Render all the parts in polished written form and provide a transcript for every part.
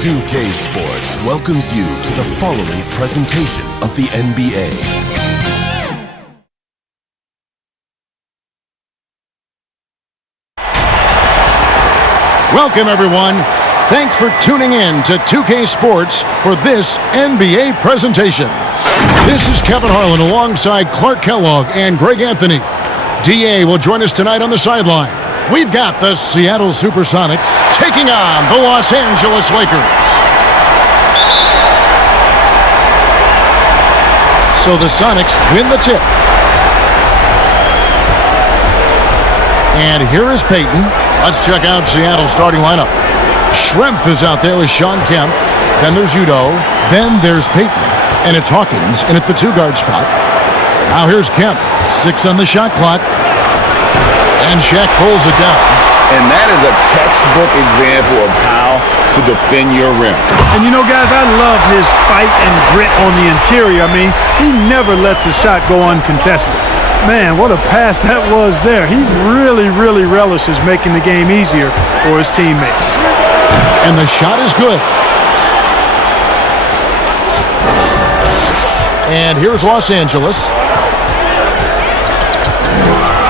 2K Sports welcomes you to the following presentation of the NBA. Welcome, everyone. Thanks for tuning in to 2K Sports for this NBA presentation. This is Kevin Harlan alongside Clark Kellogg and Greg Anthony. DA will join us tonight on the sideline. We've got the Seattle SuperSonics taking on the Los Angeles Lakers. So the Sonics win the tip. And here is Peyton. Let's check out Seattle's starting lineup. Schrempf is out there with Sean Kemp. Then there's Udo. Then there's Peyton. And it's Hawkins in at the two-guard spot. Now here's Kemp. 6 on the shot clock. And Shaq pulls it down. And that is a textbook example of how to defend your rim. And you know, guys, I love his fight and grit on the interior. I mean, he never lets a shot go uncontested. Man, what a pass that was there. He really relishes making the game easier for his teammates. And the shot is good. And here's Los Angeles.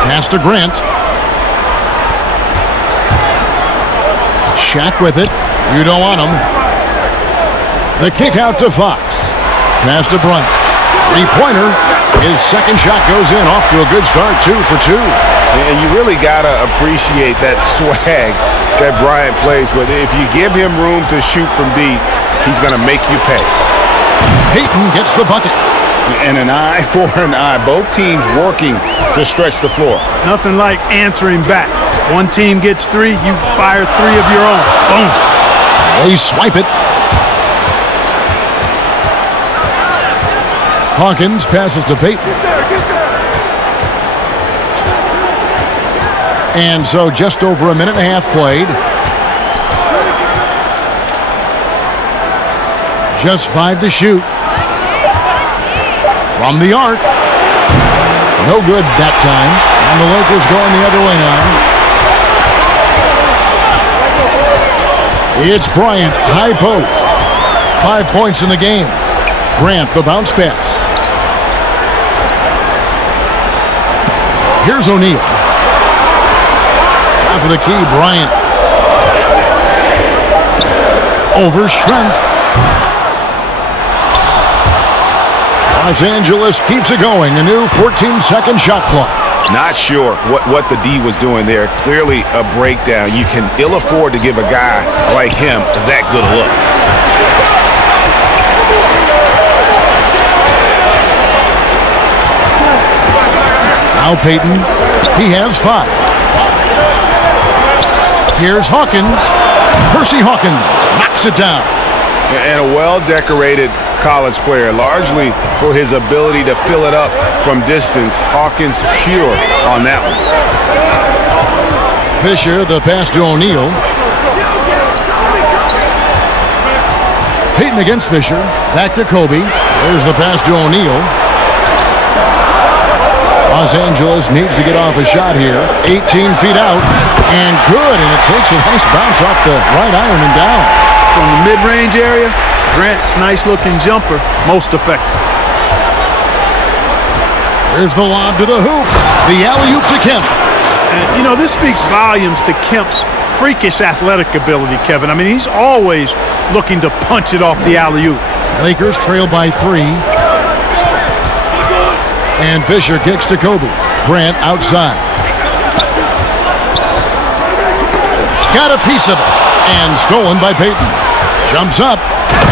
Pass to Grant. Shaq with it. Udo on him. The kick out to Fox. Pass to Bryant. Three-pointer. His second shot goes in. Off to a good start. 2 for 2. And you really got to appreciate that swag that Bryant plays with. If you give him room to shoot from deep, he's going to make you pay. Peyton gets the bucket. And an eye for an eye. Both teams working to stretch the floor. Nothing like answering back. One team gets 3, you fire 3 of your own. Boom. They swipe it. Hawkins passes to Peyton. And so just over a minute and a half played. Just 5 to shoot. From the arc. No good that time. And the Lakers going the other way now. It's Bryant, high post. 5 points in the game. Grant, the bounce pass. Here's O'Neal. Top of the key, Bryant. Over Schrempf. Los Angeles keeps it going. A new 14-second shot clock. Not sure what the D was doing there. Clearly a breakdown. You can ill afford to give a guy like him that good a look. Now Peyton, he has 5. Here's Hawkins. Percy Hawkins knocks it down. And a well-decorated college player, largely for his ability to fill it up from distance. Hawkins pure on that one. Fisher, the pass to O'Neal. Peyton against Fisher. Back to Kobe. There's the pass to O'Neal. Los Angeles needs to get off a shot here. 18 feet out. And good. And it takes a nice bounce off the right iron and down. From the mid-range area, Grant's nice-looking jumper, most effective. Here's the lob to the hoop. The alley-oop to Kemp. And, you know, this speaks volumes to Kemp's freakish athletic ability, Kevin. I mean, he's always looking to punch it off the alley-oop. Lakers trail by 3. And Fisher kicks to Kobe. Grant outside. Got a piece of it. And stolen by Peyton. Jumps up.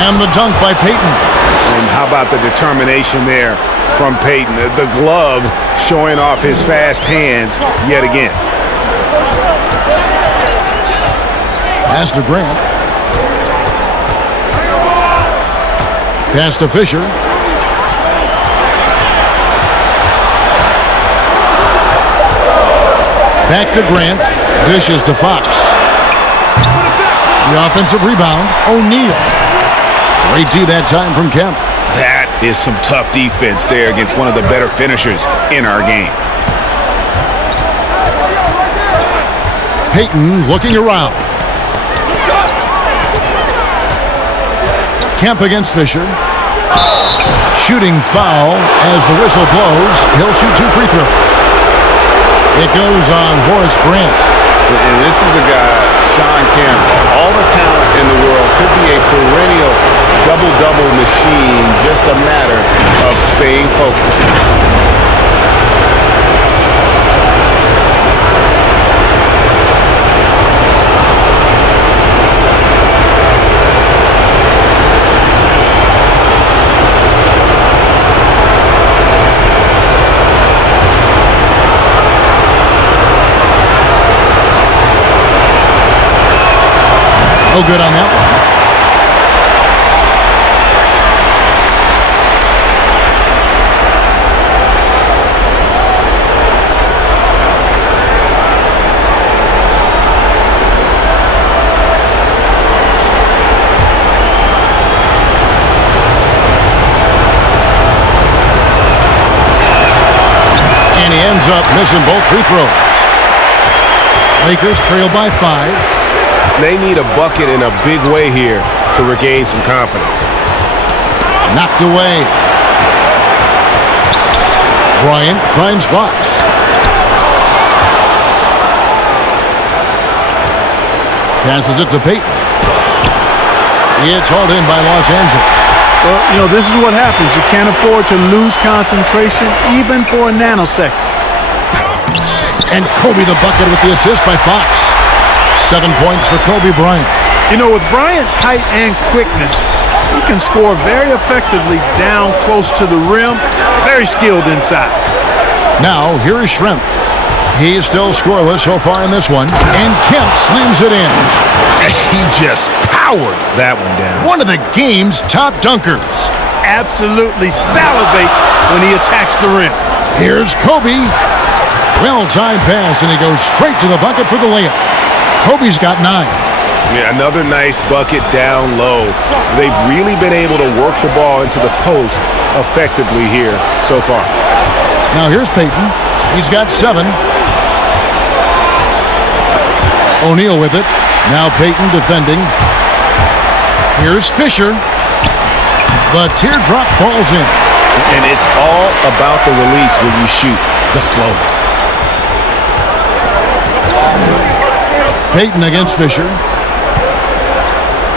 And the dunk by Peyton. And how about the determination there from Peyton? The glove showing off his fast hands yet again. Pass to Grant. Pass to Fisher. Back to Grant. Dishes to Fox. The offensive rebound, O'Neal. Great D that time from Kemp. That is some tough defense there against one of the better finishers in our game. Peyton looking around. Kemp against Fisher. Shooting foul as the whistle blows. He'll shoot 2 free throws. It goes on Horace Grant. And this is a guy, Sean Kemp, all the talent in the world, could be a perennial double-double machine, just a matter of staying focused. No good on that one. And he ends up missing both free throws. Lakers trail by 5. They need a bucket in a big way here to regain some confidence. Knocked away. Bryant finds Fox. Passes it to Payton. It's hauled in by Los Angeles. Well, you know, this is what happens. You can't afford to lose concentration even for a nanosecond. And Kobe the bucket with the assist by Fox. 7 points for Kobe Bryant. You know, with Bryant's height and quickness, he can score very effectively down close to the rim. Very skilled inside. Now, here is Schrempf. He is still scoreless so far in this one. And Kemp slams it in. He just powered that one down. One of the game's top dunkers. Absolutely salivates when he attacks the rim. Here's Kobe. Well-timed pass, and he goes straight to the bucket for the layup. Kobe's got 9. Yeah, another nice bucket down low. They've really been able to work the ball into the post effectively here so far. Now here's Payton. He's got 7. O'Neal with it. Now Payton defending. Here's Fisher. The teardrop falls in. And it's all about the release when you shoot the flow. Payton against Fisher.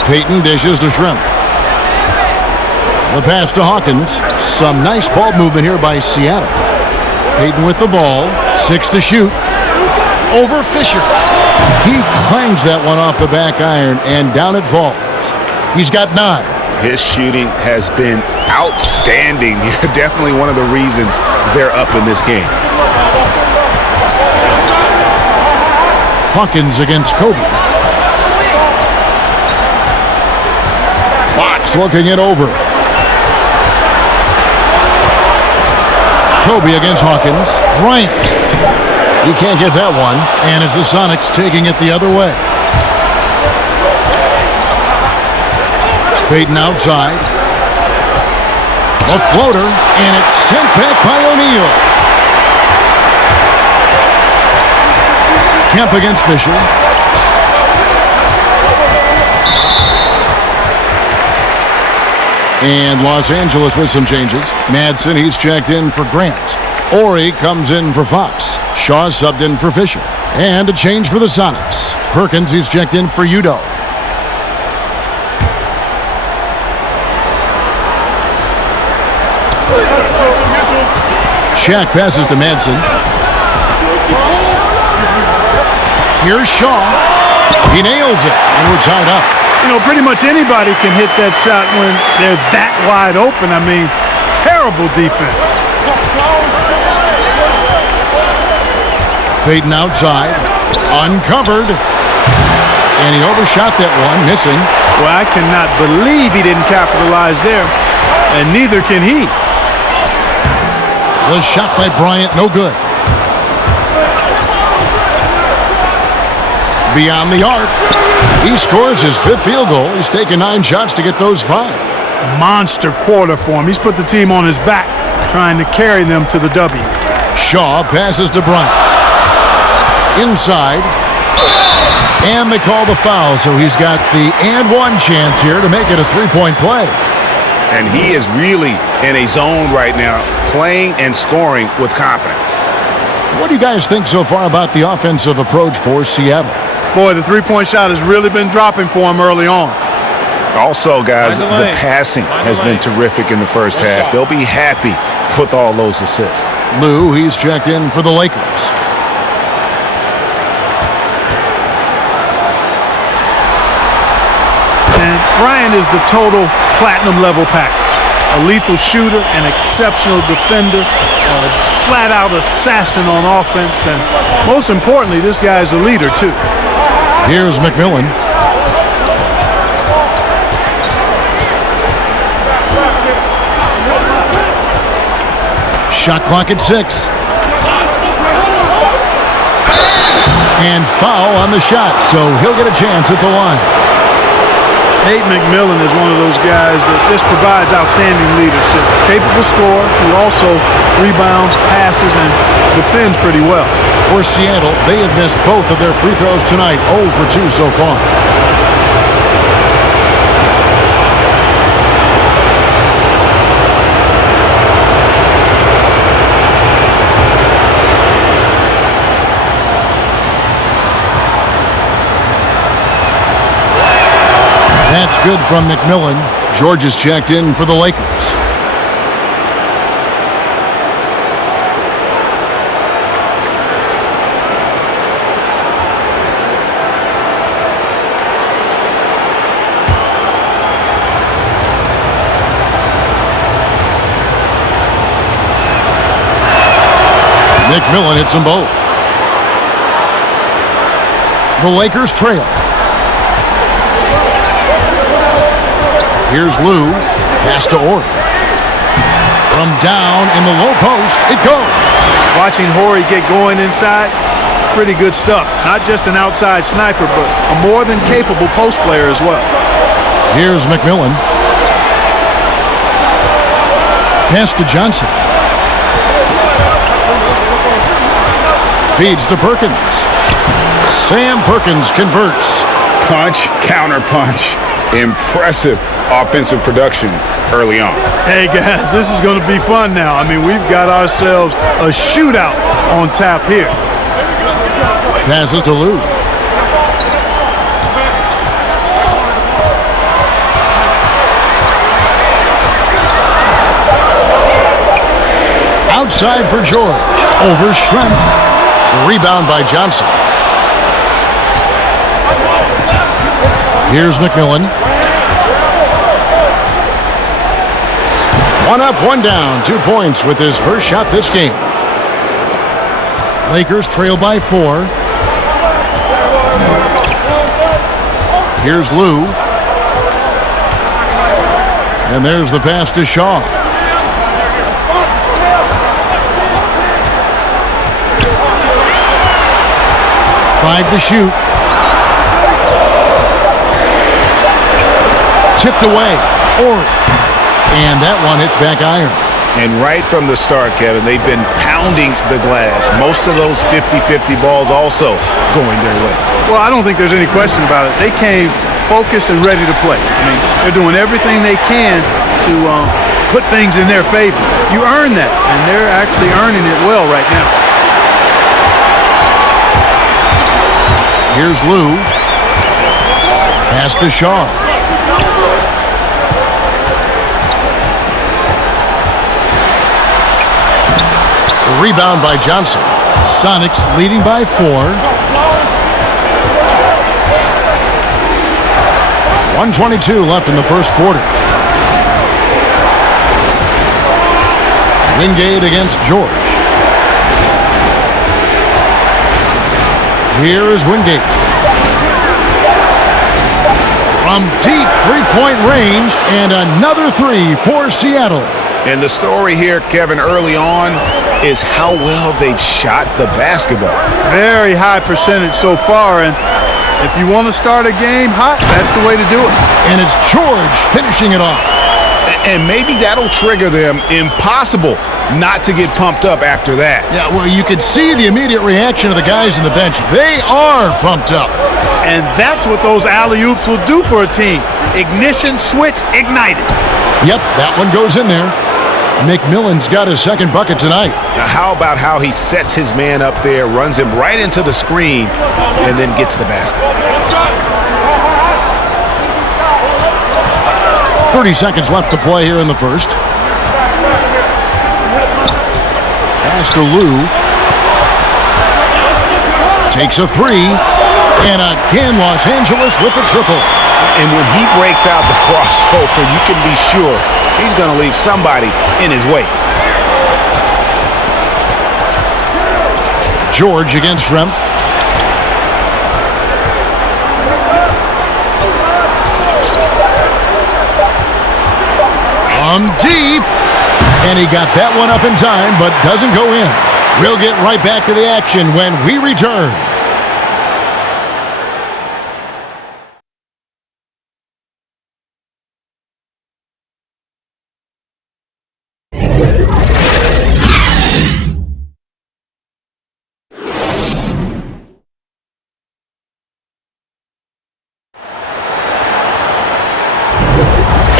Payton dishes to Schrempf. The pass to Hawkins. Some nice ball movement here by Seattle. Payton with the ball. 6 to shoot. Over Fisher. He clangs that one off the back iron, and down it falls. He's got 9. His shooting has been outstanding. Definitely one of the reasons they're up in this game. Hawkins against Kobe. Fox looking it over. Kobe against Hawkins. Bryant. He can't get that one. And it's the Sonics taking it the other way. Payton outside. A floater. And it's sent back by O'Neal. Kemp against Fisher. And Los Angeles with some changes. Madsen, he's checked in for Grant. Ori comes in for Fox. Shaw subbed in for Fisher. And a change for the Sonics. Perkins, he's checked in for Udo. Shaq passes to Madsen. Here's Shaw. He nails it, and we're tied up. You know, pretty much anybody can hit that shot when they're that wide open. I mean, terrible defense. Payton outside. Uncovered. And he overshot that one, missing. Well, I cannot believe he didn't capitalize there. And neither can he. The shot by Bryant, no good. Beyond the arc. He scores his 5th field goal. He's taken 9 shots to get those 5. Monster quarter for him. He's put the team on his back, trying to carry them to the W. Shaw passes to Bryant. Inside. And they call the foul, so he's got the and one chance here to make it a three-point play. And he is really in a zone right now, playing and scoring with confidence. What do you guys think so far about the offensive approach for Seattle? Boy, the three-point shot has really been dropping for him early on. Also, guys, the passing has been terrific in the first half. They'll be happy with all those assists. Lou, he's checked in for the Lakers. And Bryant is the total platinum-level package. A lethal shooter, an exceptional defender, a flat-out assassin on offense, and most importantly, this guy's a leader, too. Here's McMillan. Shot clock at 6. And foul on the shot, so he'll get a chance at the line. Nate McMillan is one of those guys that just provides outstanding leadership. Capable scorer who also rebounds, passes, and defends pretty well. For Seattle, they have missed both of their free throws tonight, 0 for 2 so far. That's good from McMillan. George is checked in for the Lakers. McMillan hits them both. The Lakers trail. Here's Lou. Pass to Horry. From down in the low post, it goes. Watching Horry get going inside, pretty good stuff. Not just an outside sniper, but a more than capable post player as well. Here's McMillan. Pass to Johnson. Feeds to Perkins. Sam Perkins converts. Punch, counter punch. Impressive offensive production early on. Hey, guys, this is going to be fun now. I mean, we've got ourselves a shootout on tap here. Passes to Lou. Outside for George. Over Schrempf. Rebound by Johnson. Here's McMillan. One up, one down. 2 points with his first shot this game. Lakers trail by 4. Here's Lou. And there's the pass to Shaw. Five to shoot. Tipped away. Horry. And that one hits back iron. And right from the start, Kevin, they've been pounding the glass. Most of those 50-50 balls also going their way. Well, I don't think there's any question about it. They came focused and ready to play. I mean, they're doing everything they can to put things in their favor. You earn that, and they're actually earning it well right now. Here's Lou. Pass to Shaw. Rebound by Johnson. Sonics leading by 4. 1:22 left in the first quarter. Wingate against George. Here is Wingate. From deep three-point range, and another 3 for Seattle. And the story here, Kevin, early on is how well they've shot the basketball. Very high percentage so far, and if you want to start a game hot, that's the way to do it. And it's George finishing it off. And maybe that'll trigger them. Impossible not to get pumped up after that. Yeah, well, you could see the immediate reaction of the guys on the bench. They are pumped up. And that's what those alley-oops will do for a team. Ignition, switch, ignited. Yep, that one goes in there. McMillan's got his second bucket tonight. Now, how about how he sets his man up there, runs him right into the screen, and then gets the basket. 30 seconds left to play here in the first. Pass to Lou. Takes a three. And again, Los Angeles with the triple. And when he breaks out the crossover, you can be sure he's going to leave somebody in his wake. George against Schrempf. From deep. And he got that one up in time, but doesn't go in. We'll get right back to the action when we return.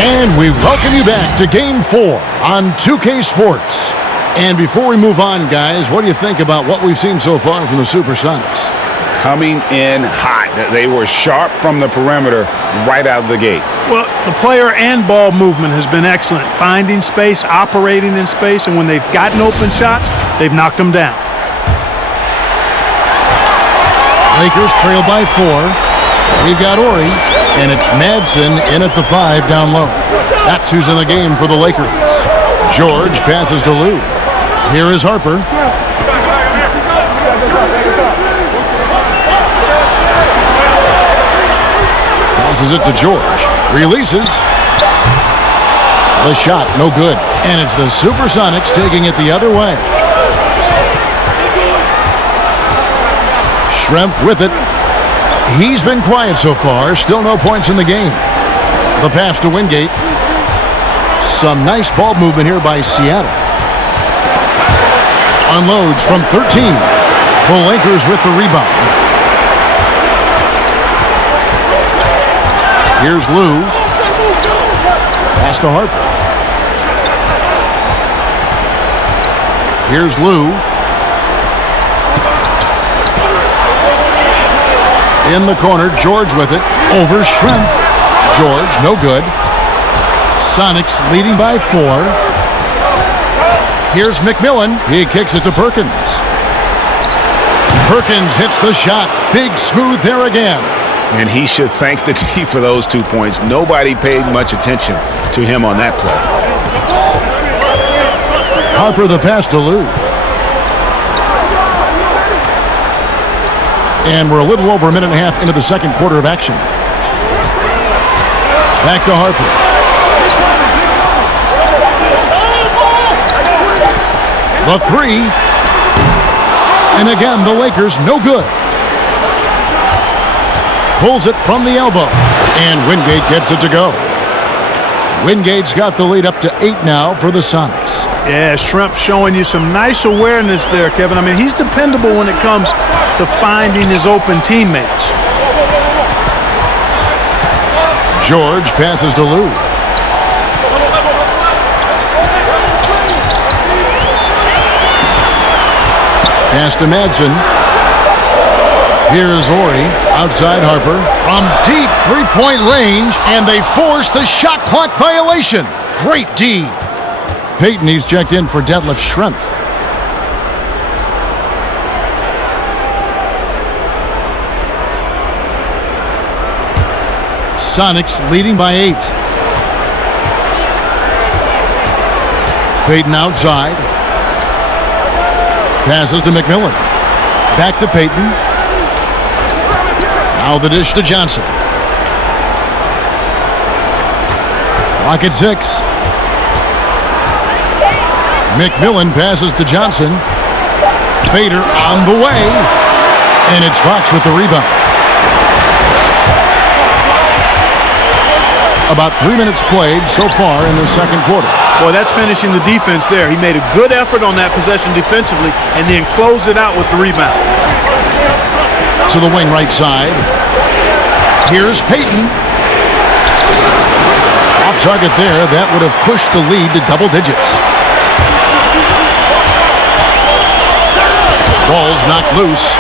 And we welcome you back to Game 4 on 2K Sports. And before we move on, guys, what do you think about what we've seen so far from the SuperSonics? Coming in hot. They were sharp from the perimeter right out of the gate. Well, the player and ball movement has been excellent. Finding space, operating in space, and when they've gotten open shots, they've knocked them down. Lakers trail by 4. We've got Ori, and it's Madsen in at the 5 down low. That's who's in the game for the Lakers. George passes to Lou. Here is Harper. Passes it to George. Releases. The shot, no good. And it's the SuperSonics taking it the other way. Schrempf with it. He's been quiet so far. Still no points in the game. The pass to Wingate. Some nice ball movement here by Seattle. Unloads from 13. The Lakers with the rebound. Here's Lou. Pass to Harper. Here's Lou. In the corner, George with it. Over Schrempf. George, no good. Sonics leading by 4. Here's McMillan. He kicks it to Perkins. Perkins hits the shot. Big smooth there again. And he should thank the team for those 2 points. Nobody paid much attention to him on that play. Harper the pass to Lou. And we're a little over a minute and a half into the second quarter of action. Back to Harper. The 3. And again, the Lakers no good. Pulls it from the elbow. And Wingate gets it to go. Wingate's got the lead up to 8 now for the Sonics. Yeah, Schrempf showing you some nice awareness there, Kevin. I mean, he's dependable when it comes to finding his open teammates. George passes to Lou. Pass to Madsen. Here's Ori, outside Harper. From deep three-point range, and they force the shot clock violation. Great D. Payton, he's checked in for Detlef Schrempf. Sonics leading by 8. Payton outside. Passes to McMillan. Back to Payton. Now the dish to Johnson. Clock at 6. McMillan passes to Johnson. Fader on the way. And it's Fox with the rebound. About 3 minutes played so far in the second quarter. Boy, that's finishing the defense there. He made a good effort on that possession defensively and then closed it out with the rebound. To the wing right side. Here's Payton. Off target there. That would have pushed the lead to double digits. Ball's knocked loose.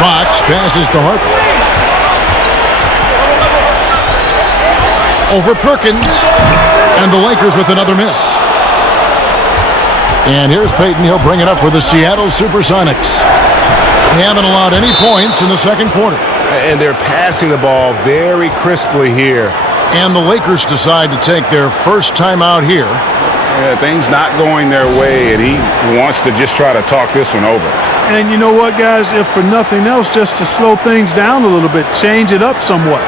Fox passes to Harper. Over Perkins. And the Lakers with another miss. And here's Payton. He'll bring it up for the Seattle SuperSonics. They haven't allowed any points in the second quarter. And they're passing the ball very crisply here. And the Lakers decide to take their first time out here. Yeah, things not going their way, and he wants to just try to talk this one over. And you know what, guys? If for nothing else, just to slow things down a little bit, change it up somewhat.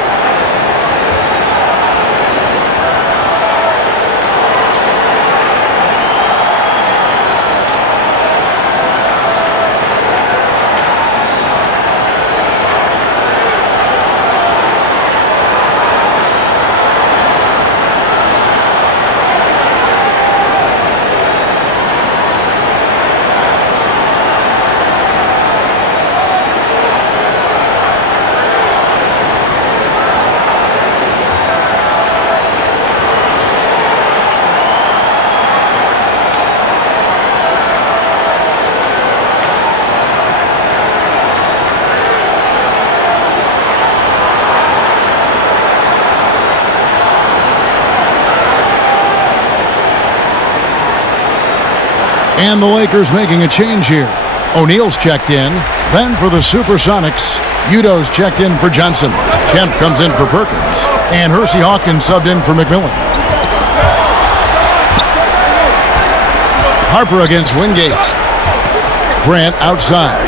And the Lakers making a change here. O'Neal's checked in. Then for the SuperSonics, Udo's checked in for Johnson. Kemp comes in for Perkins. And Hersey Hawkins subbed in for McMillan. Harper against Wingate. Grant outside.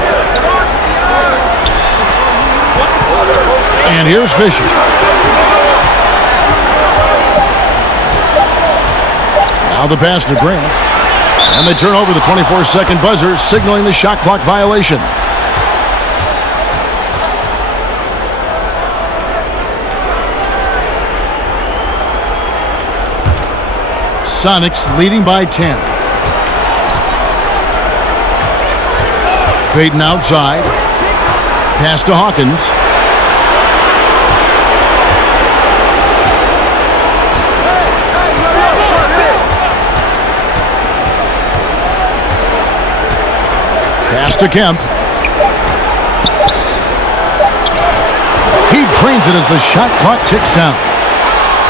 And here's Fisher. Now the pass to Grant. And they turn over the 24-second buzzer, signaling the shot clock violation. Sonics leading by 10. Payton outside. Pass to Hawkins. Pass to Kemp. He drains it as the shot clock ticks down.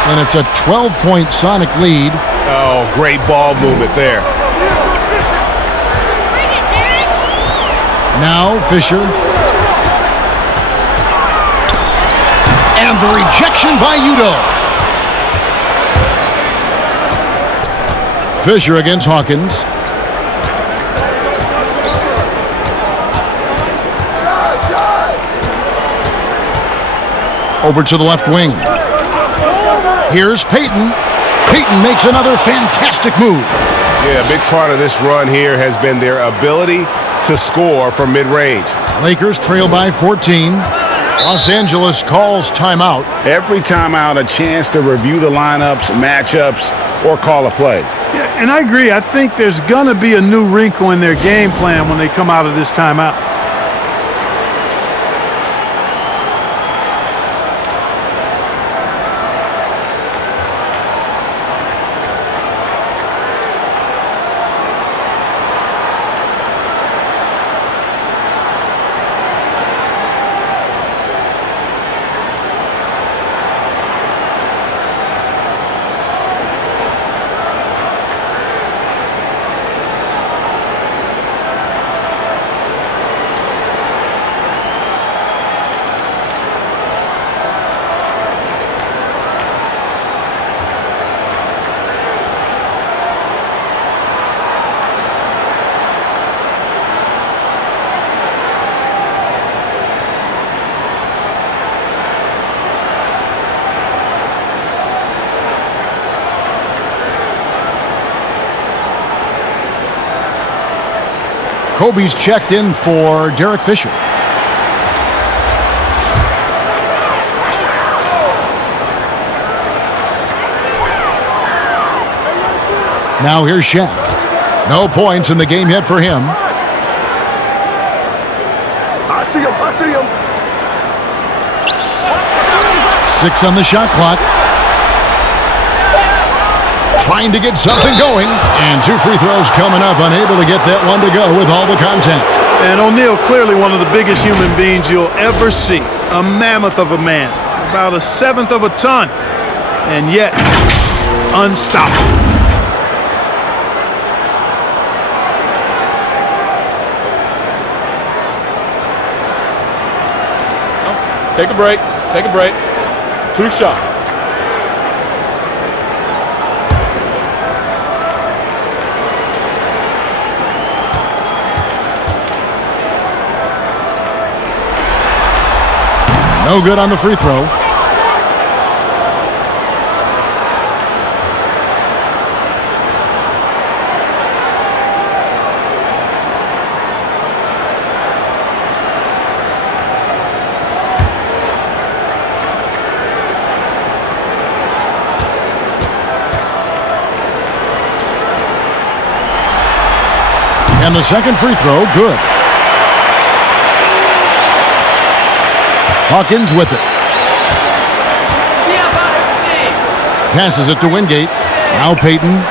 And it's a 12-point Sonic lead. Oh, great ball movement there. Now Fisher. And the rejection by Udo. Fisher against Hawkins. Over to the left wing. Here's Payton. Payton makes another fantastic move. Yeah, a big part of this run here has been their ability to score from mid-range. Lakers trail by 14. Los Angeles calls timeout. Every timeout, a chance to review the lineups, matchups, or call a play. Yeah, and I agree. I think there's going to be a new wrinkle in their game plan when they come out of this timeout. Kobe's checked in for Derek Fisher. Now here's Shaq. No points in the game yet for him. I see him. 6 on the shot clock. Trying to get something going. And 2 free throws coming up. Unable to get that one to go with all the contact. And O'Neal, clearly one of the biggest human beings you'll ever see. A mammoth of a man. About 1/7 of a ton. And yet, unstoppable. Take a break. 2 shots. No good on the free throw. And the second free throw, good. Hawkins with it. Passes it to Wingate. Now Payton.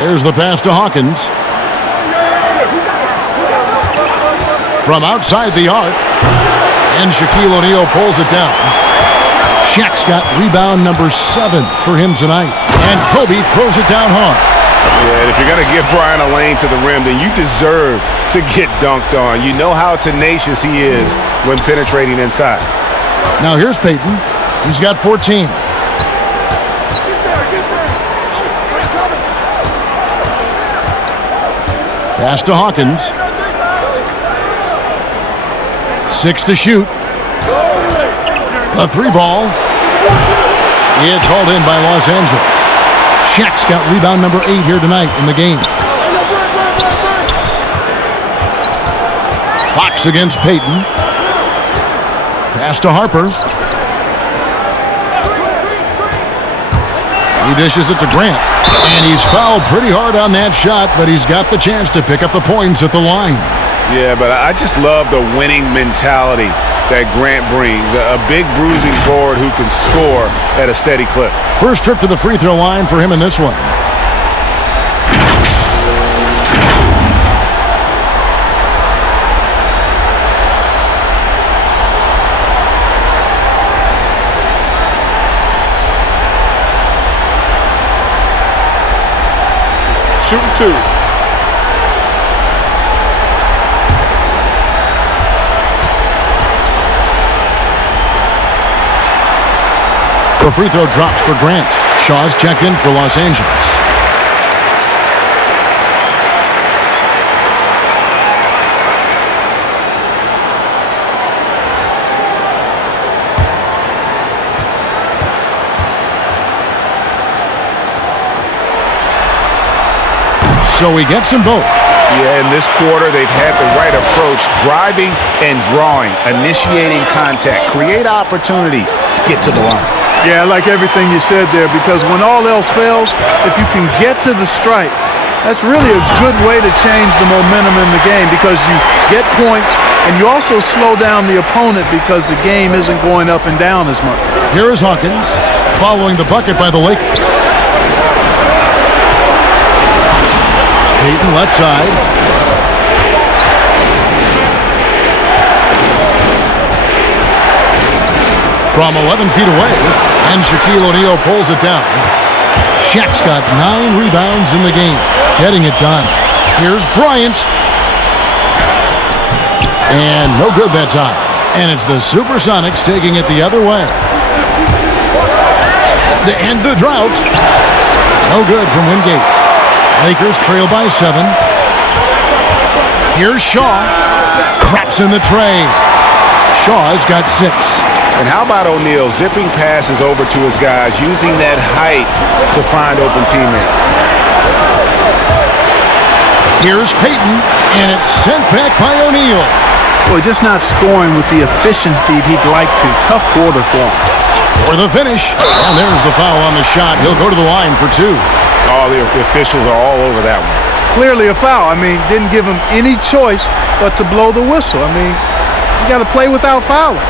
There's the pass to Hawkins. From outside the arc. And Shaquille O'Neal pulls it down. Shaq's got rebound number 7 for him tonight. And Kobe throws it down hard. Yeah, if you're going to give Brian a lane to the rim, then you deserve to get dunked on. You know how tenacious he is when penetrating inside. Now here's Payton. He's got 14. Pass to Hawkins. 6 to shoot. A 3 ball. It's hauled in by Los Angeles. Shaq's got rebound number 8 here tonight in the game. Fox against Payton. Pass to Harper. He dishes it to Grant. And he's fouled pretty hard on that shot, but he's got the chance to pick up the points at the line. Yeah, but I just love the winning mentality that Grant brings. A big bruising forward who can score at a steady clip. First trip to the free throw line for him in this one. Shooting 2. The free throw drops for Grant. Shaw's checked in for Los Angeles. So he gets them both. Yeah, in this quarter, they've had the right approach, driving and drawing, initiating contact, create opportunities, get to the line. Yeah, I like everything you said there, because when all else fails, if you can get to the stripe, that's really a good way to change the momentum in the game, because you get points and you also slow down the opponent because the game isn't going up and down as much. Here is Hawkins following the bucket by the Lakers. Payton left side. From 11 feet away, and Shaquille O'Neal pulls it down. Shaq's got 9 rebounds in the game, getting it done. Here's Bryant. And no good that time. And it's the SuperSonics taking it the other way. To end the drought. No good from Wingate. Lakers trail by 7. Here's Shaw. Drops in the tray. Shaw's got 6. And how about O'Neal zipping passes over to his guys, using that height to find open teammates? Here's Payton, and it's sent back by O'Neal. Boy, just not scoring with the efficiency he'd like to. Tough quarter for him. for the finish. And there's the foul on the shot. He'll go to the line for two. Oh, the officials are all over that one. Clearly a foul. I mean, didn't give him any choice but to blow the whistle. I mean, you got to play without fouling.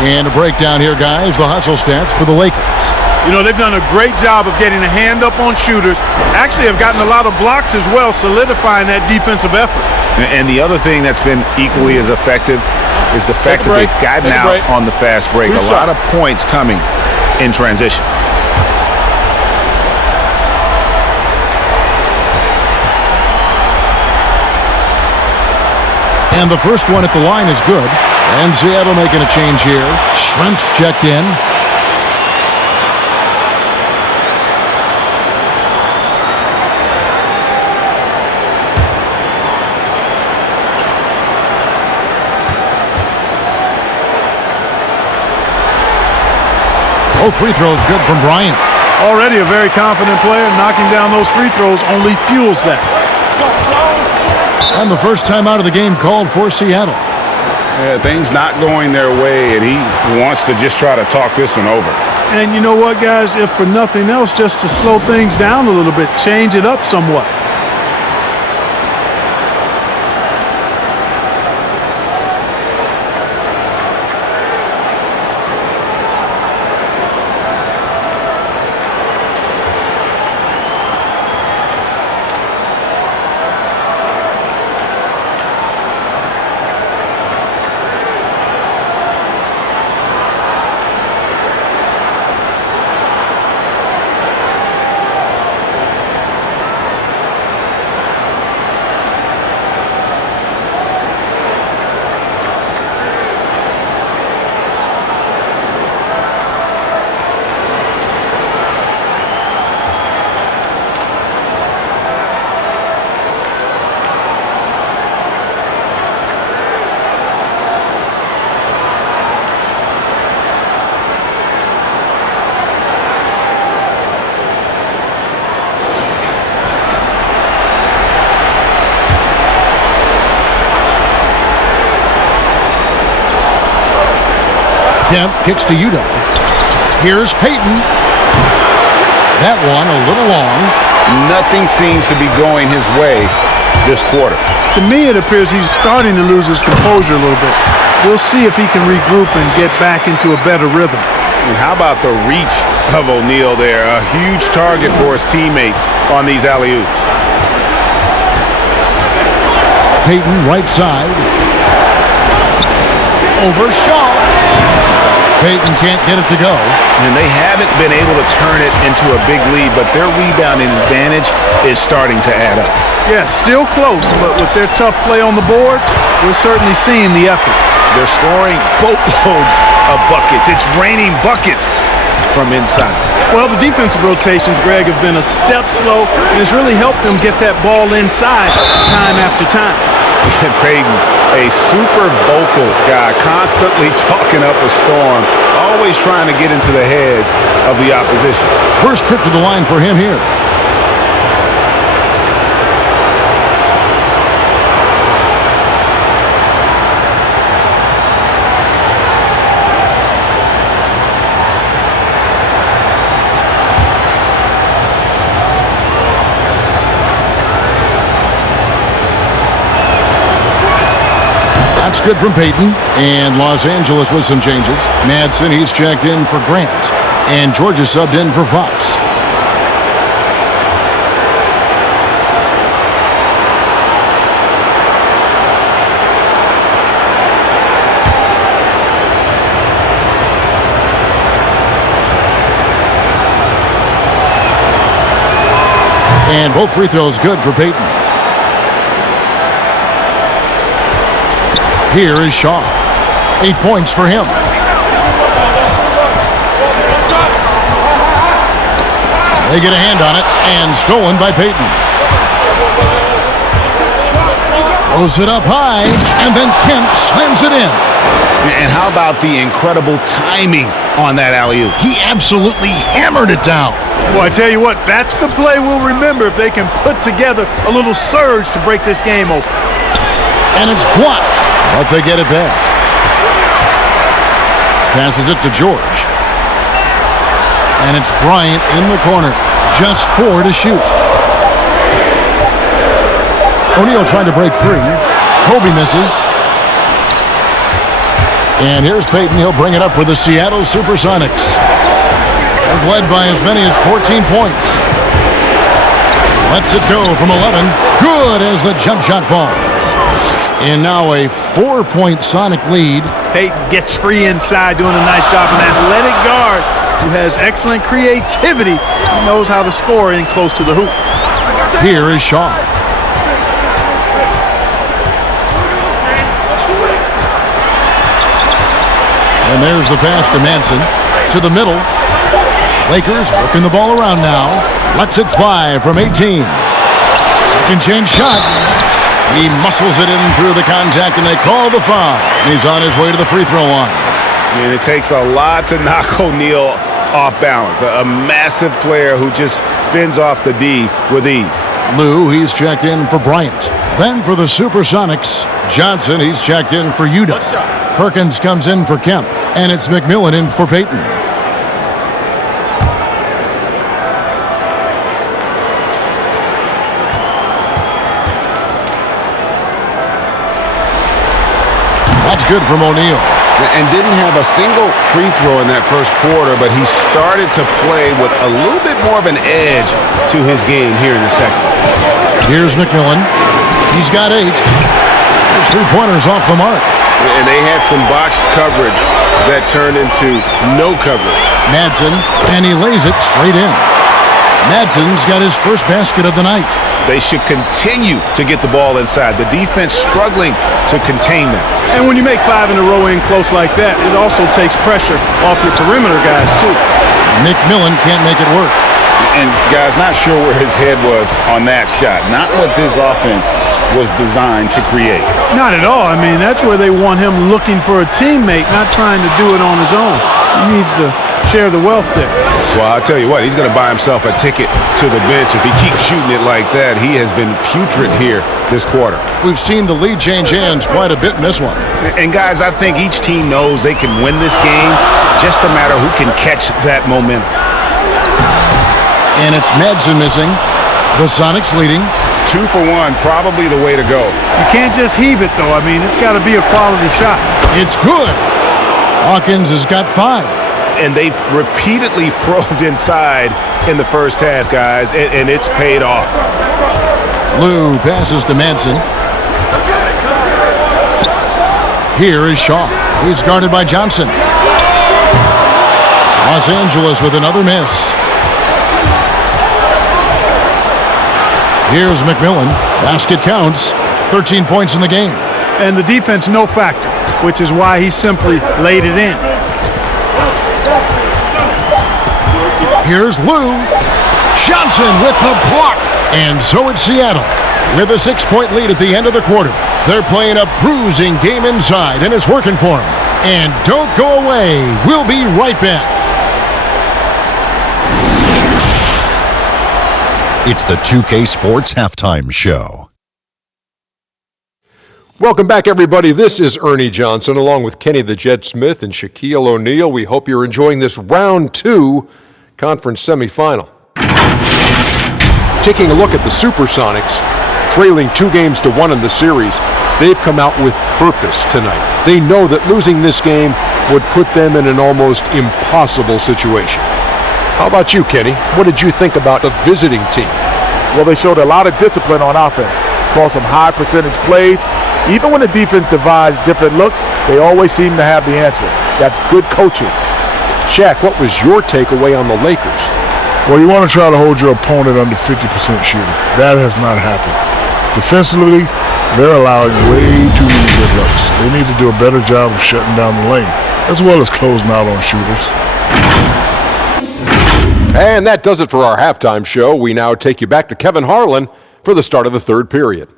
And a breakdown here, guys. The hustle stats for the Lakers. You know, they've done a great job of getting a hand up on shooters. Actually have gotten a lot of blocks as well, solidifying that defensive effort. And the other thing that's been equally as effective is the fact that they've gotten out on the fast break. A lot of points coming in transition. And the first one at the line is good. And Seattle making a change here. Shrimp's checked in. Both free throws good from Bryant. Already a very confident player. Knocking down those free throws only fuels that. And the first time out of the game called for Seattle. Yeah, things not going their way, and he wants to just try to talk this one over. And you know what, guys? If for nothing else, just to slow things down a little bit, change it up somewhat. Kemp kicks to Udo. Here's Payton. That one a little long. Nothing seems to be going his way this quarter. To me, it appears he's starting to lose his composure a little bit. We'll see if he can regroup and get back into a better rhythm. And how about the reach of O'Neal there? A huge target for his teammates on these alley-oops. Payton right side. Over Shaw. Payton can't get it to go. And they haven't been able to turn it into a big lead, but their rebounding advantage is starting to add up. Yeah, still close, but with their tough play on the boards, we're certainly seeing the effort. They're scoring boatloads of buckets. It's raining buckets from inside. Well, the defensive rotations, Greg, have been a step slow, and it's really helped them get that ball inside time after time. And Payton, a super vocal guy, constantly talking up a storm, always trying to get into the heads of the opposition. First trip to the line for him here. That's good from Payton. And Los Angeles with some changes. Madsen, he's checked in for Grant. And Georgia subbed in for Fox. And both free throws good for Payton. Here is Shaw. 8 points for him. They get a hand on it, and stolen by Payton. Throws it up high, and then Kemp slams it in. And how about the incredible timing on that alley-oop? He absolutely hammered it down. Well, I tell you what, that's the play we'll remember if they can put together a little surge to break this game open. And it's blocked, but they get it back. Passes it to George. And it's Bryant in the corner. Just 4 to shoot. O'Neal trying to break free. Kobe misses. And here's Payton. He'll bring it up for the Seattle SuperSonics. They've led by as many as 14 points. Lets it go from 11. Good as the jump shot falls. And now a 4-point Sonic lead. Payton gets free inside, doing a nice job. An athletic guard who has excellent creativity. He knows how to score in close to the hoop. Here is Shaw. And there's the pass to Manson. To the middle. Lakers working the ball around now. Lets it fly from 18. Second change shot. He muscles it in through the contact, and they call the foul. He's on his way to the free throw line. And it takes a lot to knock O'Neal off balance. A massive player who just fends off the D with ease. Lou, he's checked in for Bryant. Then for the SuperSonics, Johnson, he's checked in for Yuta. Perkins comes in for Kemp, and it's McMillan in for Payton. That's good from O'Neal. And didn't have a single free throw in that first quarter, but he started to play with a little bit more of an edge to his game here in the second. Here's McMillan. He's got 8. There's 3-pointers off the mark. And they had some botched coverage that turned into no coverage. Madsen, and he lays it straight in. Madsen's got his first basket of the night. They should continue to get the ball inside. The defense struggling to contain them. And when you make 5 in a row in close like that, it also takes pressure off your perimeter guys, too. McMillan can't make it work. And, guys, not sure where his head was on that shot. Not what this offense was designed to create. Not at all. I mean, that's where they want him looking for a teammate, not trying to do it on his own. He needs to share the wealth there. Well, I'll tell you what, he's going to buy himself a ticket to the bench. If he keeps shooting it like that, he has been putrid here this quarter. We've seen the lead change hands quite a bit in this one. And, guys, I think each team knows they can win this game. Just a matter who can catch that momentum. And it's Madsen missing. The Sonics leading. 2 for 1, probably the way to go. You can't just heave it, though. I mean, it's got to be a quality shot. It's good. Hawkins has got 5. And they've repeatedly probed inside in the first half, guys, and it's paid off. Lou passes to Manson. Here is Shaw. He's guarded by Johnson. Los Angeles with another miss. Here's McMillan. Basket counts. 13 points in the game. And the defense no factor, which is why he simply laid it in. Here's Lou. Johnson with the block. And so it's Seattle with a 6-point lead at the end of the quarter. They're playing a bruising game inside, and it's working for them. And don't go away. We'll be right back. It's the 2K Sports Halftime Show. Welcome back, everybody. This is Ernie Johnson along with Kenny the Jet Smith and Shaquille O'Neal. We hope you're enjoying this round 2 conference semifinal. Taking a look at the SuperSonics, trailing 2-1 in the series, they've come out with purpose tonight. They know that losing this game would put them in an almost impossible situation. How about you, Kenny? What did you think about the visiting team? Well, they showed a lot of discipline on offense. Called some high percentage plays. Even when the defense devised different looks, they always seem to have the answer. That's good coaching. Shaq, what was your takeaway on the Lakers? Well, you want to try to hold your opponent under 50% shooting. That has not happened. Defensively, they're allowing way too many good looks. They need to do a better job of shutting down the lane, as well as closing out on shooters. And that does it for our halftime show. We now take you back to Kevin Harlan for the start of the third period.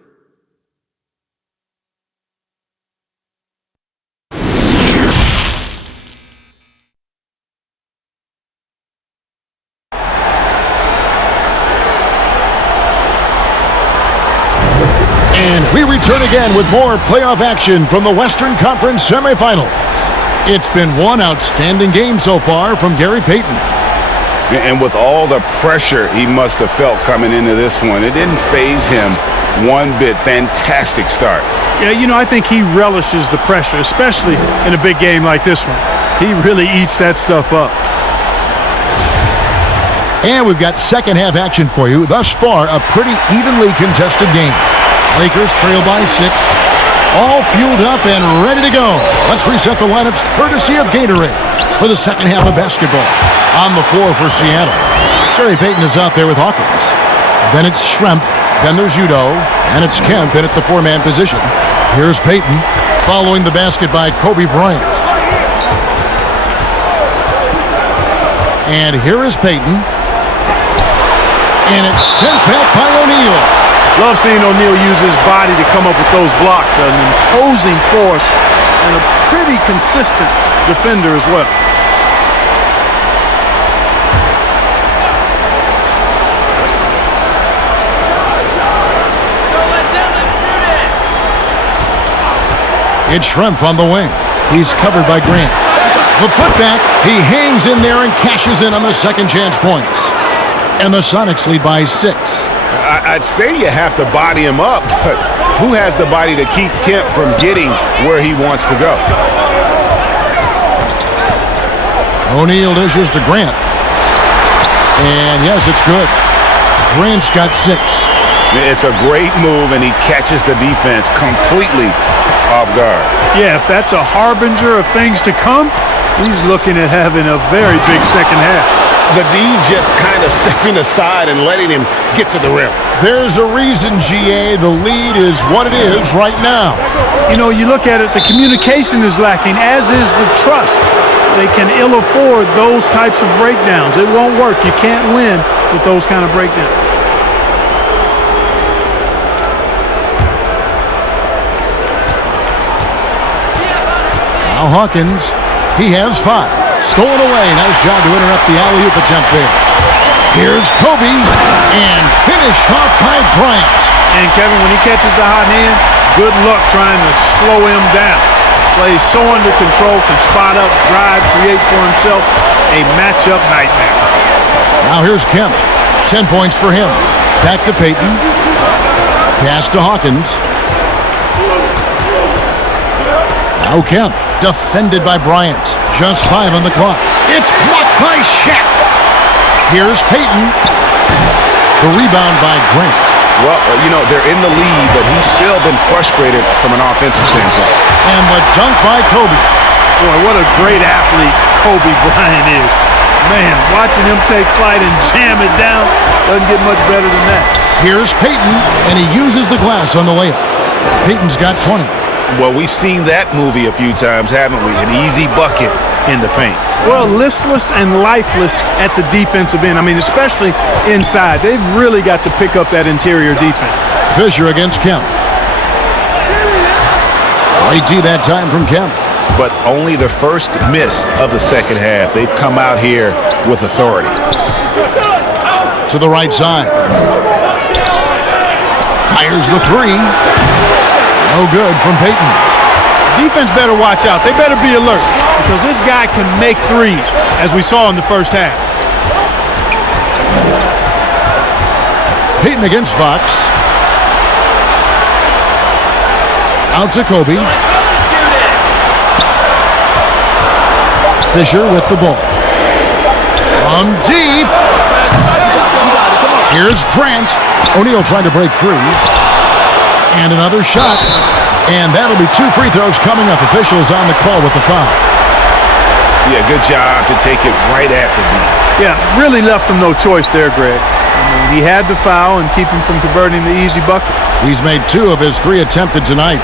And we return again with more playoff action from the Western Conference semifinals. It's been one outstanding game so far from Gary Payton. And with all the pressure he must have felt coming into this one, it didn't faze him one bit. Fantastic start. Yeah, I think he relishes the pressure, especially in a big game like this one. He really eats that stuff up. And we've got second half action for you. Thus far, a pretty evenly contested game. Lakers trail by 6. All fueled up and ready to go. Let's reset the lineups courtesy of Gatorade for the second half of basketball. On the floor for Seattle, Gary Payton is out there with Hawkins. Then it's Schrempf. Then there's Udo. And it's Kemp in at the 4-man position. Here's Payton following the basket by Kobe Bryant. And here is Payton. And it's sent back by O'Neal. Love seeing O'Neal use his body to come up with those blocks. An imposing force and a pretty consistent defender as well. It's Schrempf on the wing. He's covered by Grant. The putback, he hangs in there and cashes in on the second chance points. And the Sonics lead by 6. I'd say you have to body him up, but who has the body to keep Kemp from getting where he wants to go? O'Neal dishes to Grant. And yes, it's good. Grant's got 6. It's a great move, and he catches the defense completely off guard. Yeah, if that's a harbinger of things to come, he's looking at having a very big second half. The D just kind of stepping aside and letting him get to the rim. There's a reason, GA, the lead is what it is right now. You look at it, the communication is lacking, as is the trust. They can ill afford those types of breakdowns. It won't work. You can't win with those kind of breakdowns. Now Hawkins, he has 5. Stolen away. Nice job to interrupt the alley-oop attempt there. Here's Kobe, and finish off by Bryant. And Kevin, when he catches the hot hand, good luck trying to slow him down. Plays so under control, can spot up, drive, create for himself a matchup nightmare. Now here's Kemp. 10 points for him. Back to Payton. Pass to Hawkins. Now Kemp, defended by Bryant. Just 5 on the clock. It's blocked by Shaq. Here's Payton. The rebound by Grant. Well, they're in the lead, but he's still been frustrated from an offensive standpoint. And the dunk by Kobe. Boy, what a great athlete Kobe Bryant is. Man, watching him take flight and jam it down doesn't get much better than that. Here's Payton, and he uses the glass on the layup. Payton's got 20. Well, we've seen that movie a few times, haven't we? An easy bucket in the paint. Well, listless and lifeless at the defensive end. Especially inside. They've really got to pick up that interior defense. Fisher against Kemp. Late D that time from Kemp. But only the first miss of the second half. They've come out here with authority. To the right side. Fires the 3. No good from Payton. Defense better watch out. They better be alert because this guy can make threes, as we saw in the first half. Payton against Fox. Out to Kobe. Fisher with the ball. From deep. Here's Grant. O'Neal trying to break free. And another shot. And that'll be 2 free throws coming up. Officials on the call with the foul. Yeah, good job to take it right at the D. Yeah, really left him no choice there, Greg. He had to foul and keep him from converting the easy bucket. He's made 2 of his 3 attempted tonight.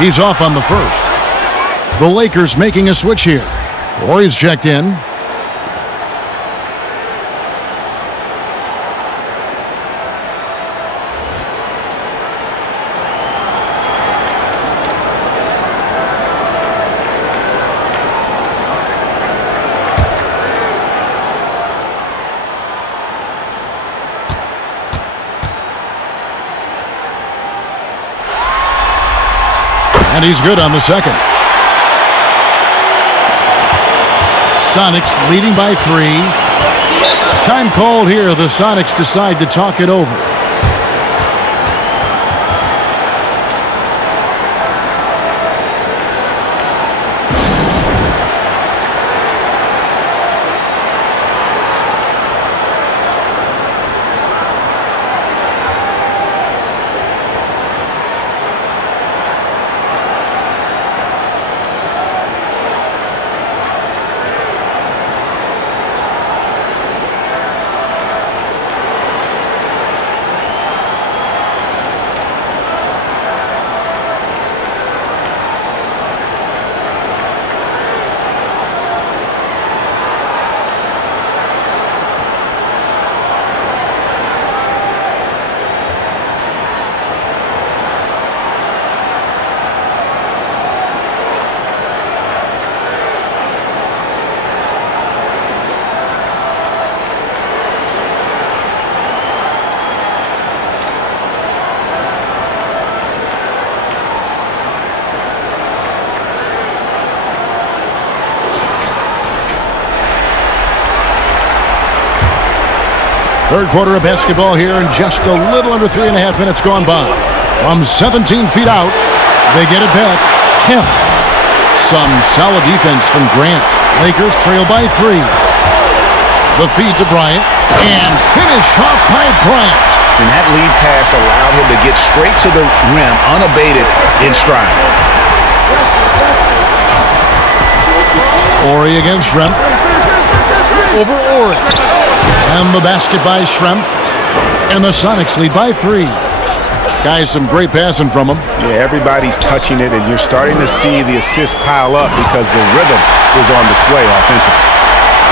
He's off on the first. The Lakers making a switch here. Warriors checked in. And he's good on the second. Sonics leading by 3. Time called here. The Sonics decide to talk it over. Third quarter of basketball here, and just a little under 3.5 minutes gone by. From 17 feet out, they get it back. Kemp. Some solid defense from Grant. Lakers trail by 3. The feed to Bryant, and finish off by Bryant. And that lead pass allowed him to get straight to the rim, unabated in stride. Ori against Schrempf. Over Ori. And the basket by Schrempf. And the Sonics lead by 3. Guys, some great passing from them. Yeah, everybody's touching it, and you're starting to see the assists pile up because the rhythm is on display offensively.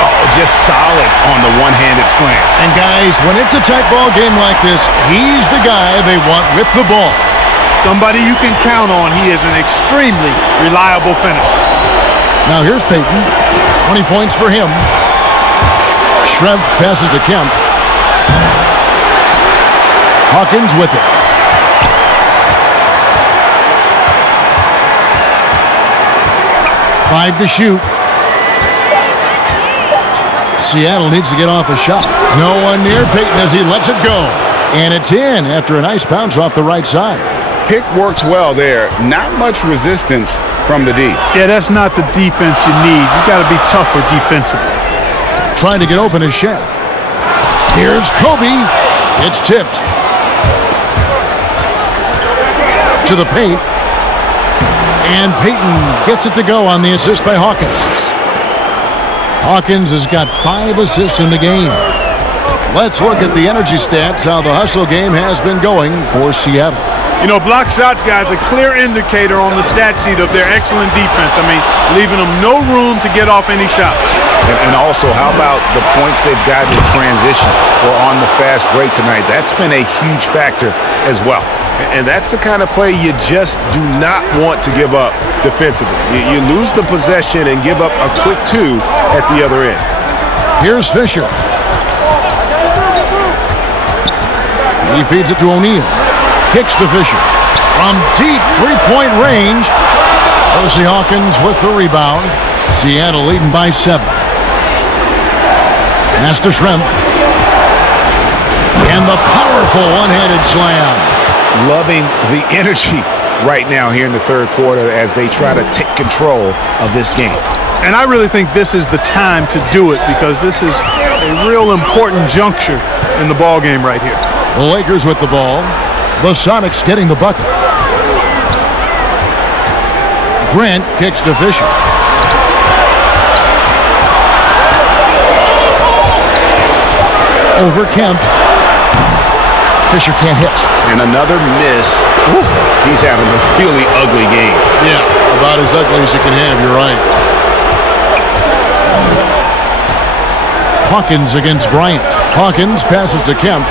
Oh, just solid on the one-handed slam. And guys, when it's a tight ball game like this, he's the guy they want with the ball. Somebody you can count on. He is an extremely reliable finisher. Now here's Payton. 20 points for him. Schrempf passes to Kemp. Hawkins with it. Five to shoot. Seattle needs to get off a shot. No one near Payton as he lets it go. And it's in after a nice bounce off the right side. Pick works well there. Not much resistance from the D. Yeah, that's not the defense you need. You got to be tougher defensively. Trying to get open is Shaq. Here's Kobe. It's tipped. To the paint. And Payton gets it to go on the assist by Hawkins. Hawkins has got 5 assists in the game. Let's look at the energy stats, how the hustle game has been going for Seattle. You know, block shots, guys, a clear indicator on the stat sheet of their excellent defense. I mean, leaving them no room to get off any shots. And also, how about the points they've gotten in transition or on the fast break tonight? That's been a huge factor as well. And that's the kind of play you just do not want to give up defensively. You lose the possession and give up a quick 2 at the other end. Here's Fisher. He feeds it to O'Neal. Kicks to Fisher. From deep three-point range. Percy Hawkins with the rebound. Seattle leading by 7. Pass to Schrempf. And the powerful one-handed slam. Loving the energy right now here in the third quarter as they try to take control of this game. And I really think this is the time to do it because this is a real important juncture in the ball game right here. The Lakers with the ball. The Sonics getting the bucket. Grant kicks to Fisher. Over Kemp. Fisher can't hit. And another miss. Ooh, he's having a really ugly game. Yeah, about as ugly as you can have, you're right. Hawkins against Bryant. Hawkins passes to Kemp.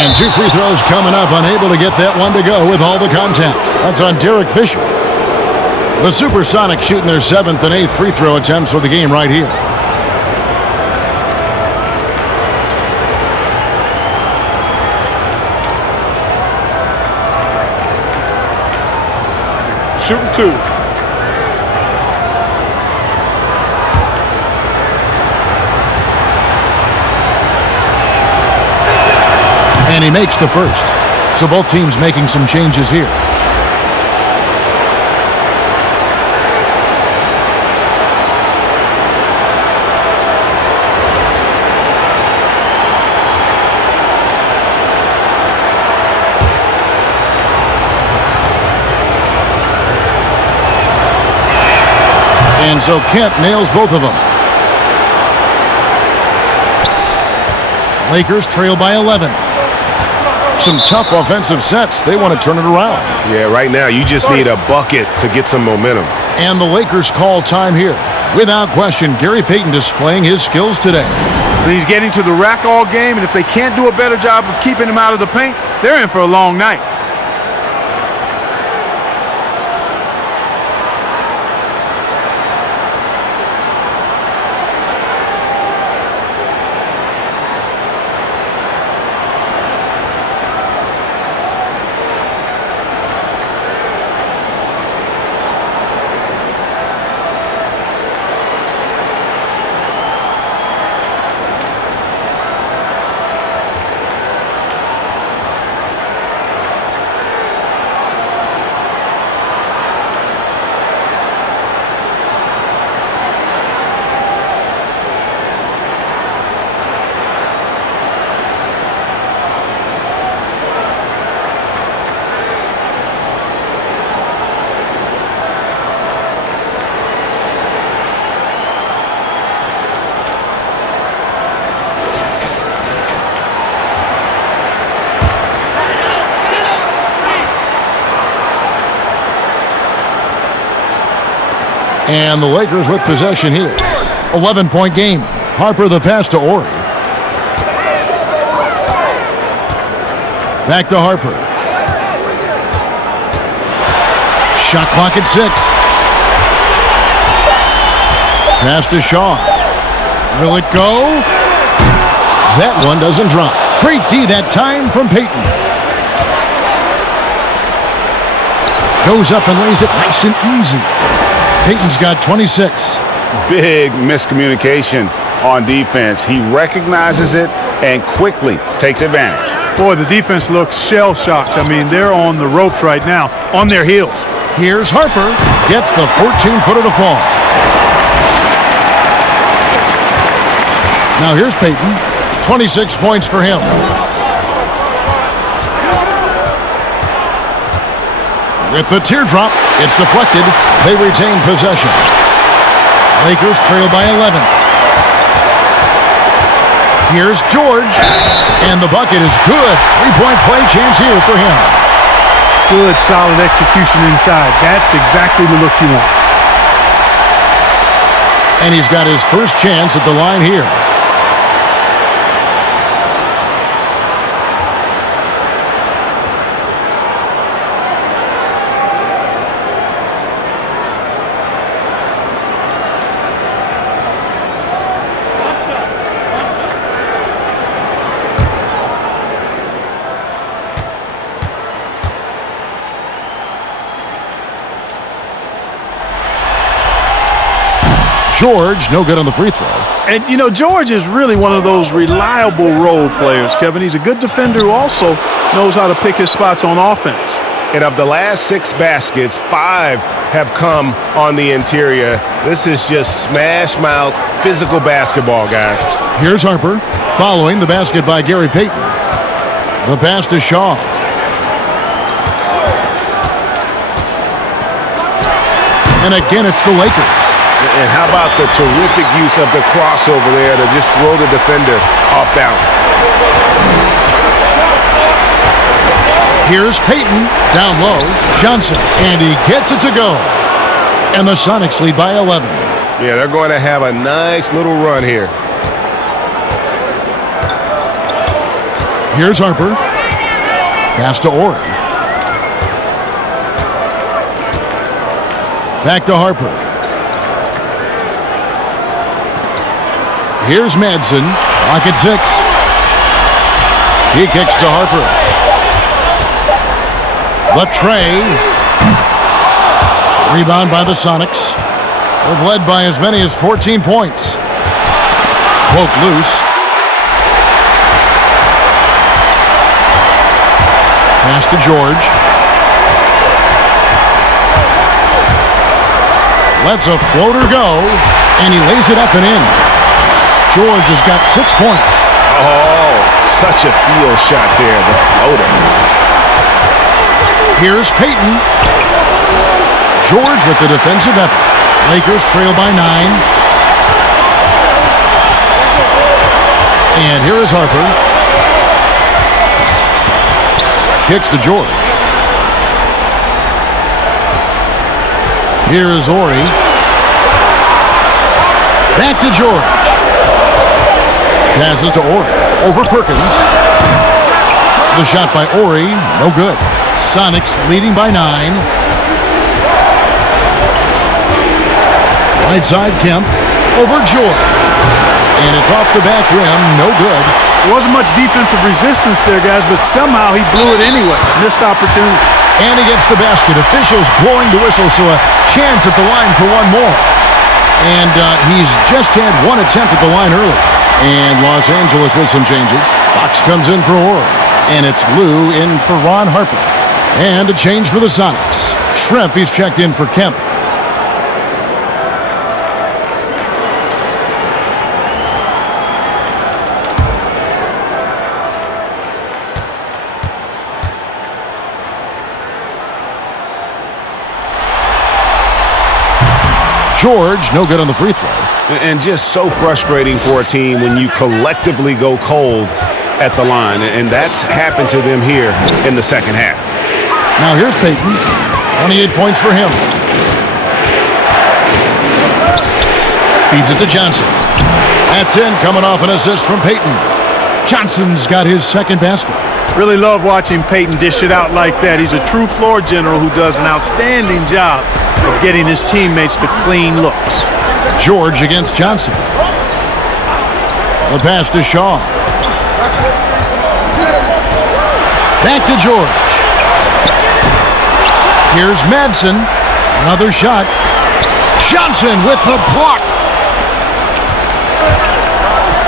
And 2 free throws coming up, unable to get that one to go with all the contact. That's on Derek Fisher. The SuperSonics shooting their 7th and 8th free throw attempts for the game right here. shooting 2. And he makes the first. So both teams making some changes here. And so Kent nails both of them. Lakers trail by 11. Some tough offensive sets. They want to turn it around. Yeah, right now you just need a bucket to get some momentum. And the Lakers call time here. Without question, Gary Payton displaying his skills today. He's getting to the rack all game, and if they can't do a better job of keeping him out of the paint, they're in for a long night. And the Lakers with possession here. 11-point game. Harper the pass to Ori. Back to Harper. Shot clock at 6. Pass to Shaw. Will it go? That one doesn't drop. Great D that time from Payton. Goes up and lays it nice and easy. Payton's got 26. Big miscommunication on defense. He recognizes it and quickly takes advantage. Boy, the defense looks shell-shocked. I mean, they're on the ropes right now, on their heels. Here's Harper. Gets the 14-footer to fall. Now here's Payton. 26 points for him. With the teardrop, it's deflected. They retain possession. Lakers trail by 11. Here's George. And the bucket is good. 3-point play chance here for him. Good, solid execution inside. That's exactly the look you want. And he's got his first chance at the line here. George, no good on the free throw. And, you know, George is really one of those reliable role players, Kevin. He's a good defender who also knows how to pick his spots on offense. And of the last 6 baskets, 5 have come on the interior. This is just smash-mouth physical basketball, guys. Here's Harper, following the basket by Gary Payton. The pass to Shaw. And again, it's the Lakers. And how about the terrific use of the crossover there to just throw the defender off balance. Here's Payton, down low, Johnson, and he gets it to go. And the Sonics lead by 11. Yeah, they're going to have a nice little run here. Here's Harper. Pass to Ori. Back to Harper. Here's Madsen. Clock at 6. He kicks to Harper. The tray. Rebound by the Sonics. They've led by as many as 14 points. Poked loose. Pass to George. Lets a floater go, and he lays it up and in. George has got 6 points. Oh, such a field shot there, the floater. Here's Payton. George with the defensive effort. Lakers trail by 9. And here is Harper. Kicks to George. Here is Ori. Back to George. Passes to Ori. Over Perkins. The shot by Ori. No good. Sonics leading by 9. Right side Kemp. Over George. And it's off the back rim. No good. There wasn't much defensive resistance there, guys, but somehow he blew it anyway. Missed opportunity. And he gets the basket. Officials blowing the whistle, so a chance at the line for one more. And he's just had one attempt at the line early. And Los Angeles with some changes. Fox comes in for Ori. And it's Lou in for Ron Harper. And a change for the Sonics. Schrempf, he's checked in for Kemp. George, no good on the free throw. And just so frustrating for a team when you collectively go cold at the line. And that's happened to them here in the second half. Now here's Payton. 28 points for him. Feeds it to Johnson. That's in, coming off an assist from Payton. Johnson's got his second basket. Really love watching Payton dish it out like that. He's a true floor general who does an outstanding job of getting his teammates the clean looks. George against Johnson. The pass to Shaw. Back to George. Here's Madsen. Another shot. Johnson with the block.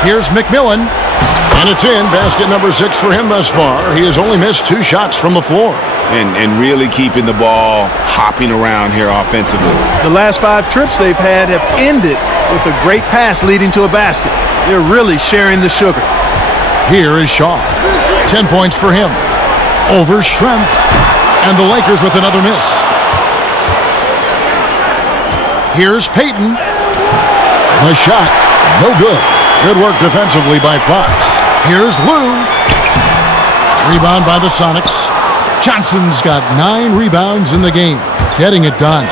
Here's McMillan. And it's in. Basket number 6 for him thus far. He has only missed 2 shots from the floor. And really keeping the ball hopping around here offensively. The last 5 trips they've had have ended with a great pass leading to a basket. They're really sharing the sugar. Here is Shaw. 10 points for him. Over Schrempf. And the Lakers with another miss. Here's Payton. The shot. No good. Good work defensively by Fox. Here's Lou. Rebound by the Sonics. Johnson's got 9 rebounds in the game. Getting it done.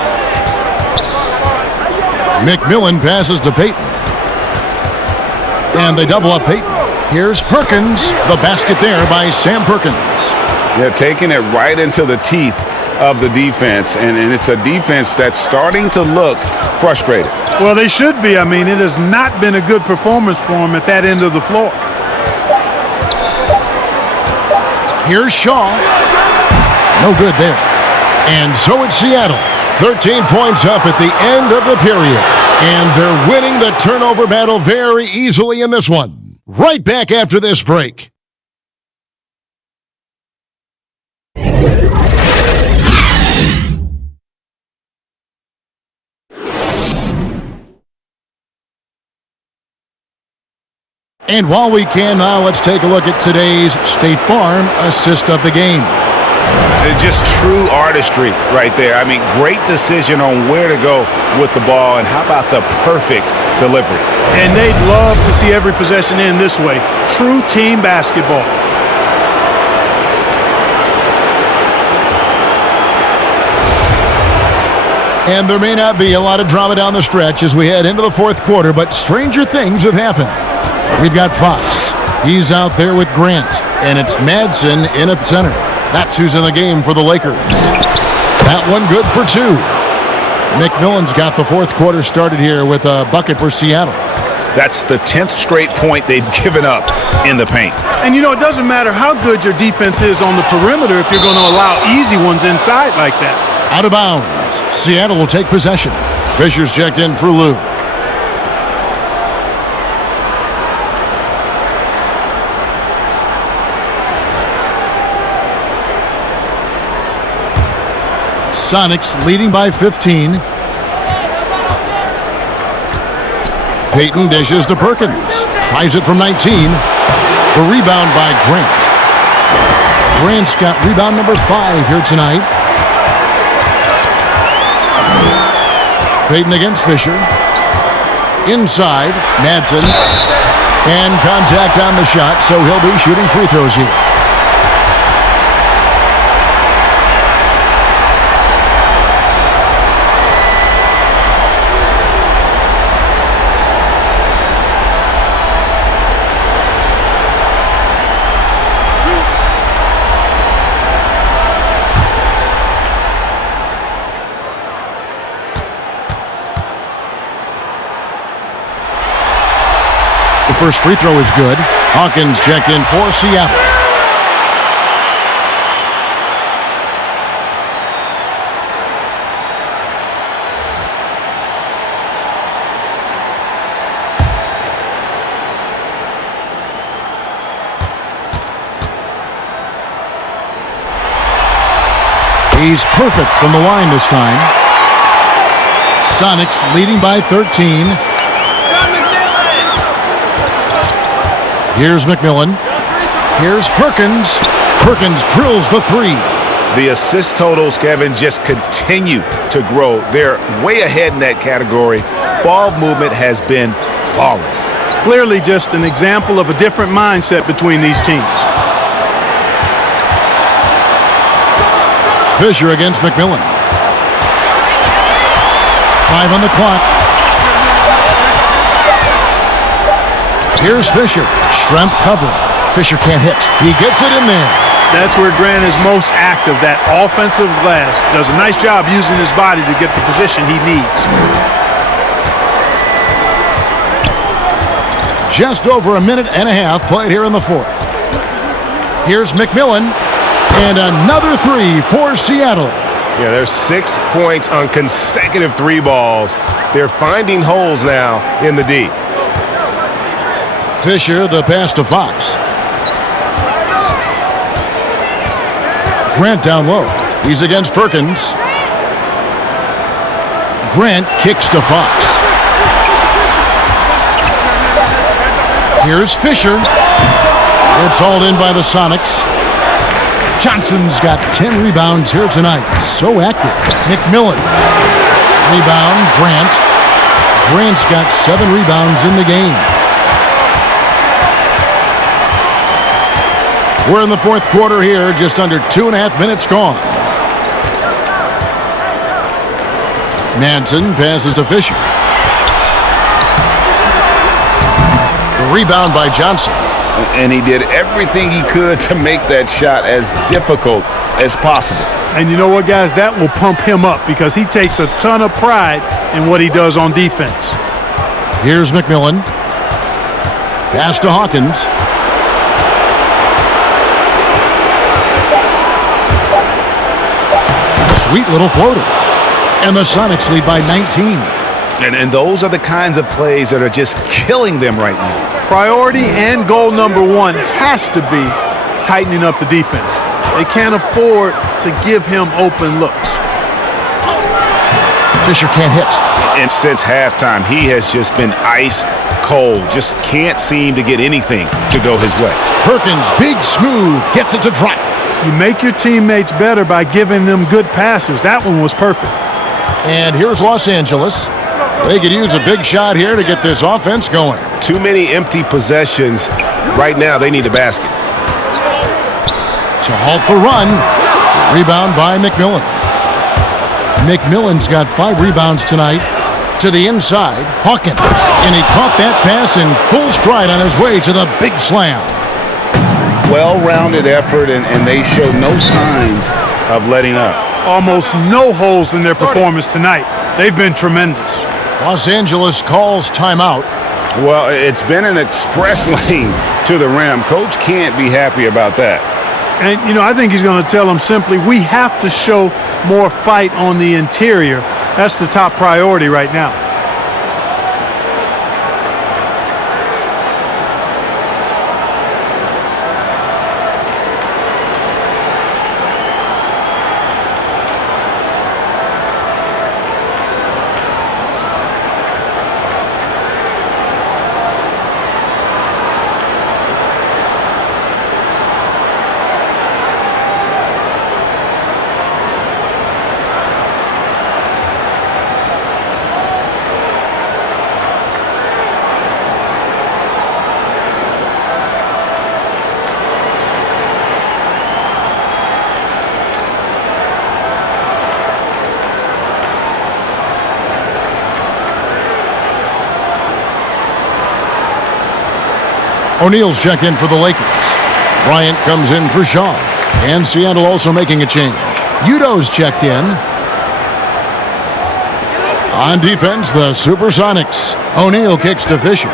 McMillan passes to Payton. And they double up Payton. Here's Perkins. The basket there by Sam Perkins. Yeah, taking it right into the teeth of the defense. And it's a defense that's starting to look frustrated. Well, they should be. I mean, it has not been a good performance for them at that end of the floor. Here's Shaw. No good there. And so it's Seattle. 13 points up at the end of the period. And they're winning the turnover battle very easily in this one. Right back after this break. And while we can now, let's take a look at today's State Farm assist of the game. Just true artistry right there. I mean, great decision on where to go with the ball, and how about the perfect delivery? And they'd love to see every possession end this way. True team basketball. And there may not be a lot of drama down the stretch as we head into the fourth quarter, but stranger things have happened. We've got Fox. He's out there with Grant, and it's Madsen in at center. That's who's in the game for the Lakers. That one good for 2. McMillan's got the fourth quarter started here with a bucket for Seattle. That's the 10th straight point they've given up in the paint. And, you know, it doesn't matter how good your defense is on the perimeter if you're going to allow easy ones inside like that. Out of bounds. Hawkins. Seattle will take possession. Fisher's checked in for Lou. Sonics leading by 15. Peyton dishes to Perkins. Tries it from 19. The rebound by Grant. Grant's got rebound number 5 here tonight. Peyton against Fisher. Inside, Madsen. And contact on the shot, so he'll be shooting free throws here. First free throw is good. Hawkins checked in for Seattle. He's perfect from the line this time. Sonics leading by 13. Here's McMillan. Here's Perkins. Perkins drills the 3. The assist totals, Kevin, just continue to grow. They're way ahead in that category. Ball movement has been flawless. Clearly just an example of a different mindset between these teams. Fisher against McMillan. 5 on the clock. Here's Fisher. Schrempf covering. Fisher can't hit. He gets it in there. That's where Grant is most active. That offensive glass. Does a nice job using his body to get the position he needs. Just over a minute and a half played here in the 4th. Here's McMillan. And another 3 for Seattle. Yeah, there's 6 points on consecutive 3 balls. They're finding holes now in the D. Fisher, the pass to Fox. Grant down low. He's against Perkins. Grant kicks to Fox. Here's Fisher. It's hauled in by the Sonics. Johnson's got 10 rebounds here tonight. So active. McMillan. Rebound, Grant. Grant's got 7 rebounds in the game. We're in the 4th quarter here, just under 2.5 minutes gone. Madsen passes to Fisher. The rebound by Johnson. And he did everything he could to make that shot as difficult as possible. And you know what, guys? That will pump him up because he takes a ton of pride in what he does on defense. Here's McMillan. Pass to Hawkins. Sweet little floater. And the Sonics lead by 19. And those are the kinds of plays that are just killing them right now. Priority and goal number 1 has to be tightening up the defense. They can't afford to give him open looks. Fisher can't hit. And since halftime, he has just been ice cold. Just can't seem to get anything to go his way. Perkins, big smooth, gets it to drop. You make your teammates better by giving them good passes. That one was perfect. And here's Los Angeles. They could use a big shot here to get this offense going. Too many empty possessions. Right now, they need a basket. To halt the run. Rebound by McMillan. McMillan's got 5 rebounds tonight. To the inside, Hawkins. And he caught that pass in full stride on his way to the big slam. Well-rounded effort, and they show no signs of letting up. Almost no holes in their performance tonight. They've been tremendous. Los Angeles calls timeout. Well, it's been an express lane to the rim. Coach can't be happy about that. And, you know, I think he's going to tell them simply, we have to show more fight on the interior. That's the top priority right now. O'Neal's checked in for the Lakers. Bryant comes in for Shaw. And Seattle also making a change. Udo's checked in. On defense, the SuperSonics. O'Neal kicks to Fisher.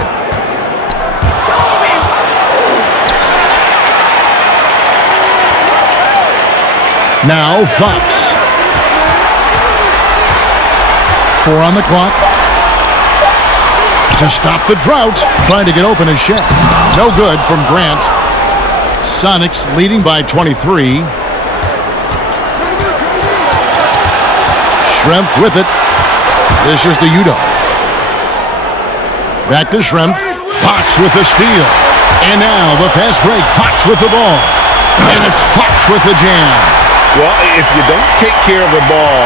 Now Fox. 4 on the clock. To stop the drought, trying to get open is Shaq. No good from Grant. Sonics leading by 23. Schrempf with it. Dishes to Udo. Back to Schrempf. Fox with the steal. And now the fast break. Fox with the ball. And it's Fox with the jam. Well, if you don't take care of the ball,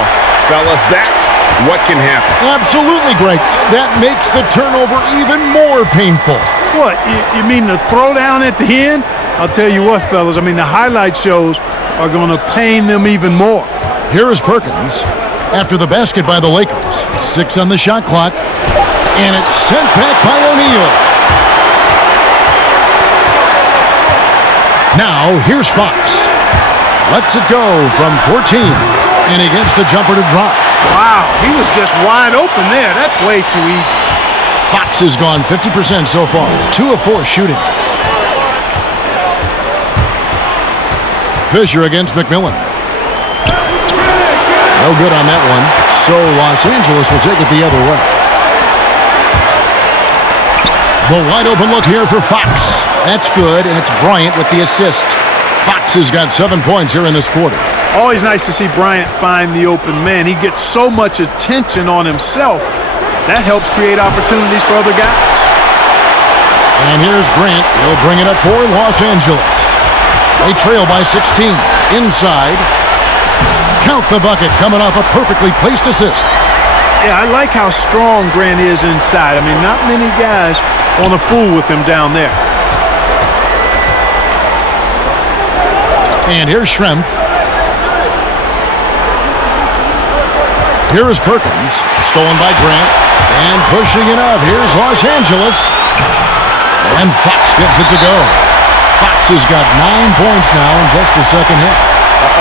fellas, that's what can happen. Absolutely, Greg. That makes the turnover even more painful. What, you mean the throwdown at the end? I'll tell you what, fellas, I mean, the highlight shows are going to pain them even more. Here is Perkins after the basket by the Lakers. 6 on the shot clock. And it's sent back by O'Neal. Now, here's Fox. Lets it go from 14. And he gets the jumper to drop. Wow, he was just wide open there. That's way too easy. Fox has gone 50% so far. 2 of 4 shooting. Fisher against McMillan. No good on that one. So Los Angeles will take it the other way. The wide open look here for Fox. That's good, and it's Bryant with the assist. Fox has got 7 points here in this quarter. Always nice to see Bryant find the open man. He gets so much attention on himself. That helps create opportunities for other guys. And here's Grant. He'll bring it up for Los Angeles. They trail by 16. Inside. Count the bucket coming off a perfectly placed assist. Yeah, I like how strong Grant is inside. I mean, not many guys want to fool with him down there. And here's Schrempf. Here is Perkins, stolen by Grant, and pushing it up. Here's Los Angeles, and Fox gets it to go. Fox has got 9 points now in just the second half.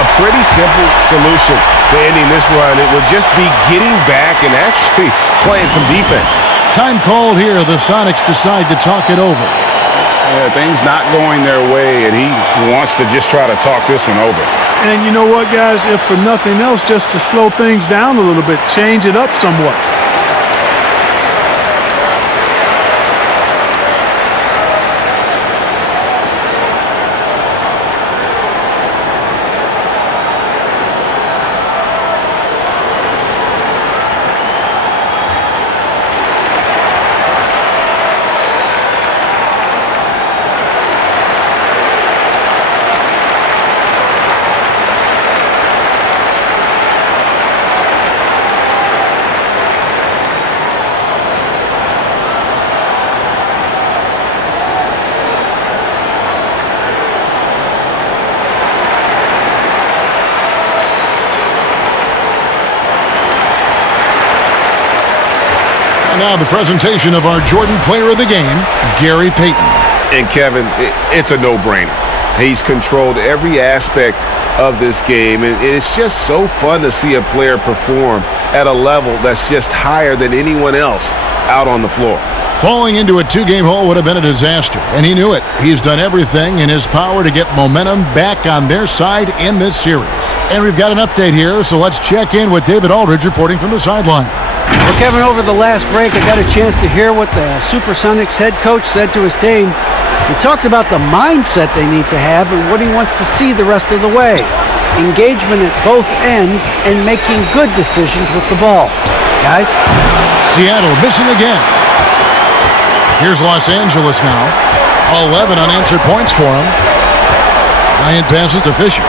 A pretty simple solution to ending this run. It would just be getting back and actually playing some defense. Time called here. The Sonics decide to talk it over. Things not going their way, and he wants to just try to talk this one over. And you know what, guys? If for nothing else, just to slow things down a little bit, change it up somewhat. Now the presentation of our Jordan Player of the Game, Gary Payton. And Kevin, it's a no-brainer. He's controlled every aspect of this game, and it's just so fun to see a player perform at a level that's just higher than anyone else out on the floor. Falling into a 2-game hole would have been a disaster, and he knew it. He's done everything in his power to get momentum back on their side in this series. And we've got an update here, so let's check in with David Aldridge reporting from the sideline. Well, Kevin, over the last break, I got a chance to hear what the SuperSonics head coach said to his team. He talked about the mindset they need to have and what he wants to see the rest of the way. Engagement at both ends and making good decisions with the ball. Guys? Seattle missing again. Here's Los Angeles now. 11 unanswered points for him. Bryant passes to Fisher.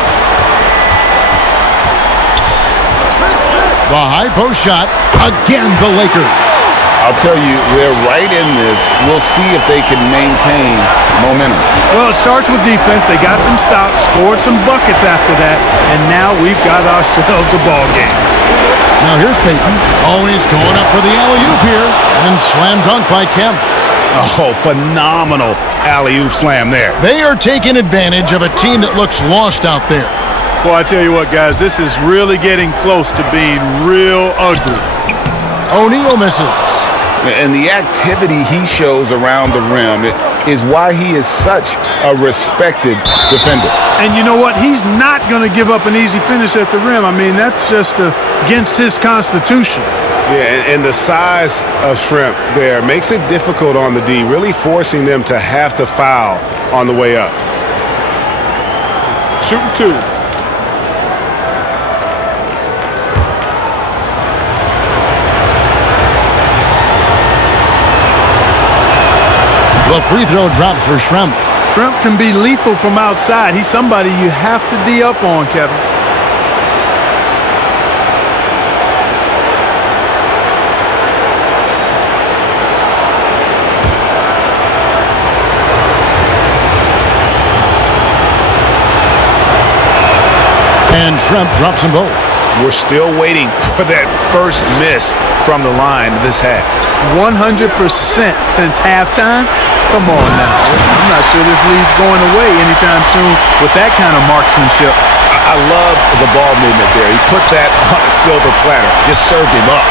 The high post shot. Again, the Lakers. I'll tell you, they're right in this. We'll see if they can maintain momentum. Well, it starts with defense. They got some stops, scored some buckets after that, and now we've got ourselves a ball game. Now here's Payton. Oh, he's going up for the alley-oop here. And slam dunk by Kemp. Oh, phenomenal alley-oop slam there. They are taking advantage of a team that looks lost out there. Boy, I tell you what, guys, this is really getting close to being real ugly. O'Neal misses. And the activity he shows around the rim is why he is such a respected defender. And you know what? He's not going to give up an easy finish at the rim. I mean, that's just against his constitution. Yeah, and the size of Shrimp there makes it difficult on the D, really forcing them to have to foul on the way up. Shooting two. The free throw drops for Shrimp. Shrimp can be lethal from outside. He's somebody you have to D up on, Kevin. And Shrimp drops them both. We're still waiting for that first miss from the line this half. 100% since halftime? Come on now. I'm not sure this lead's going away anytime soon with that kind of marksmanship. I love the ball movement there. He put that on a silver platter. Just served him up.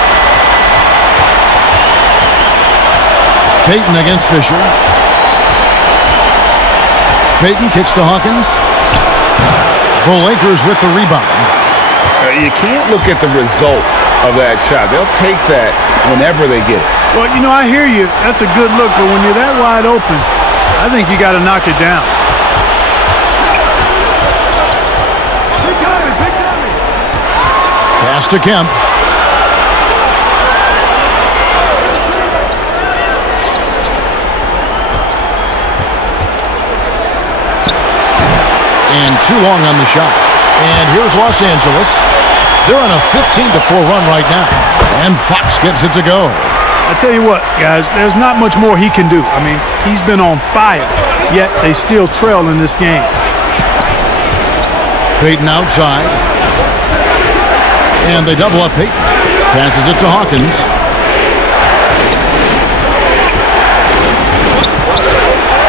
Payton against Fisher. Payton kicks to Hawkins. The Lakers with the rebound. You can't look at the result of that shot. They'll take that whenever they get it. Well, you know, I hear you. That's a good look, but when you're that wide open, I think you got to knock it down. Pass to Kemp. And too long on the shot. And here's Los Angeles. They're on a 15-4 run right now. And Fox gets it to go. I tell you what, guys, there's not much more he can do. I mean, he's been on fire, yet they still trail in this game. Payton outside. And they double up Payton. Passes it to Hawkins.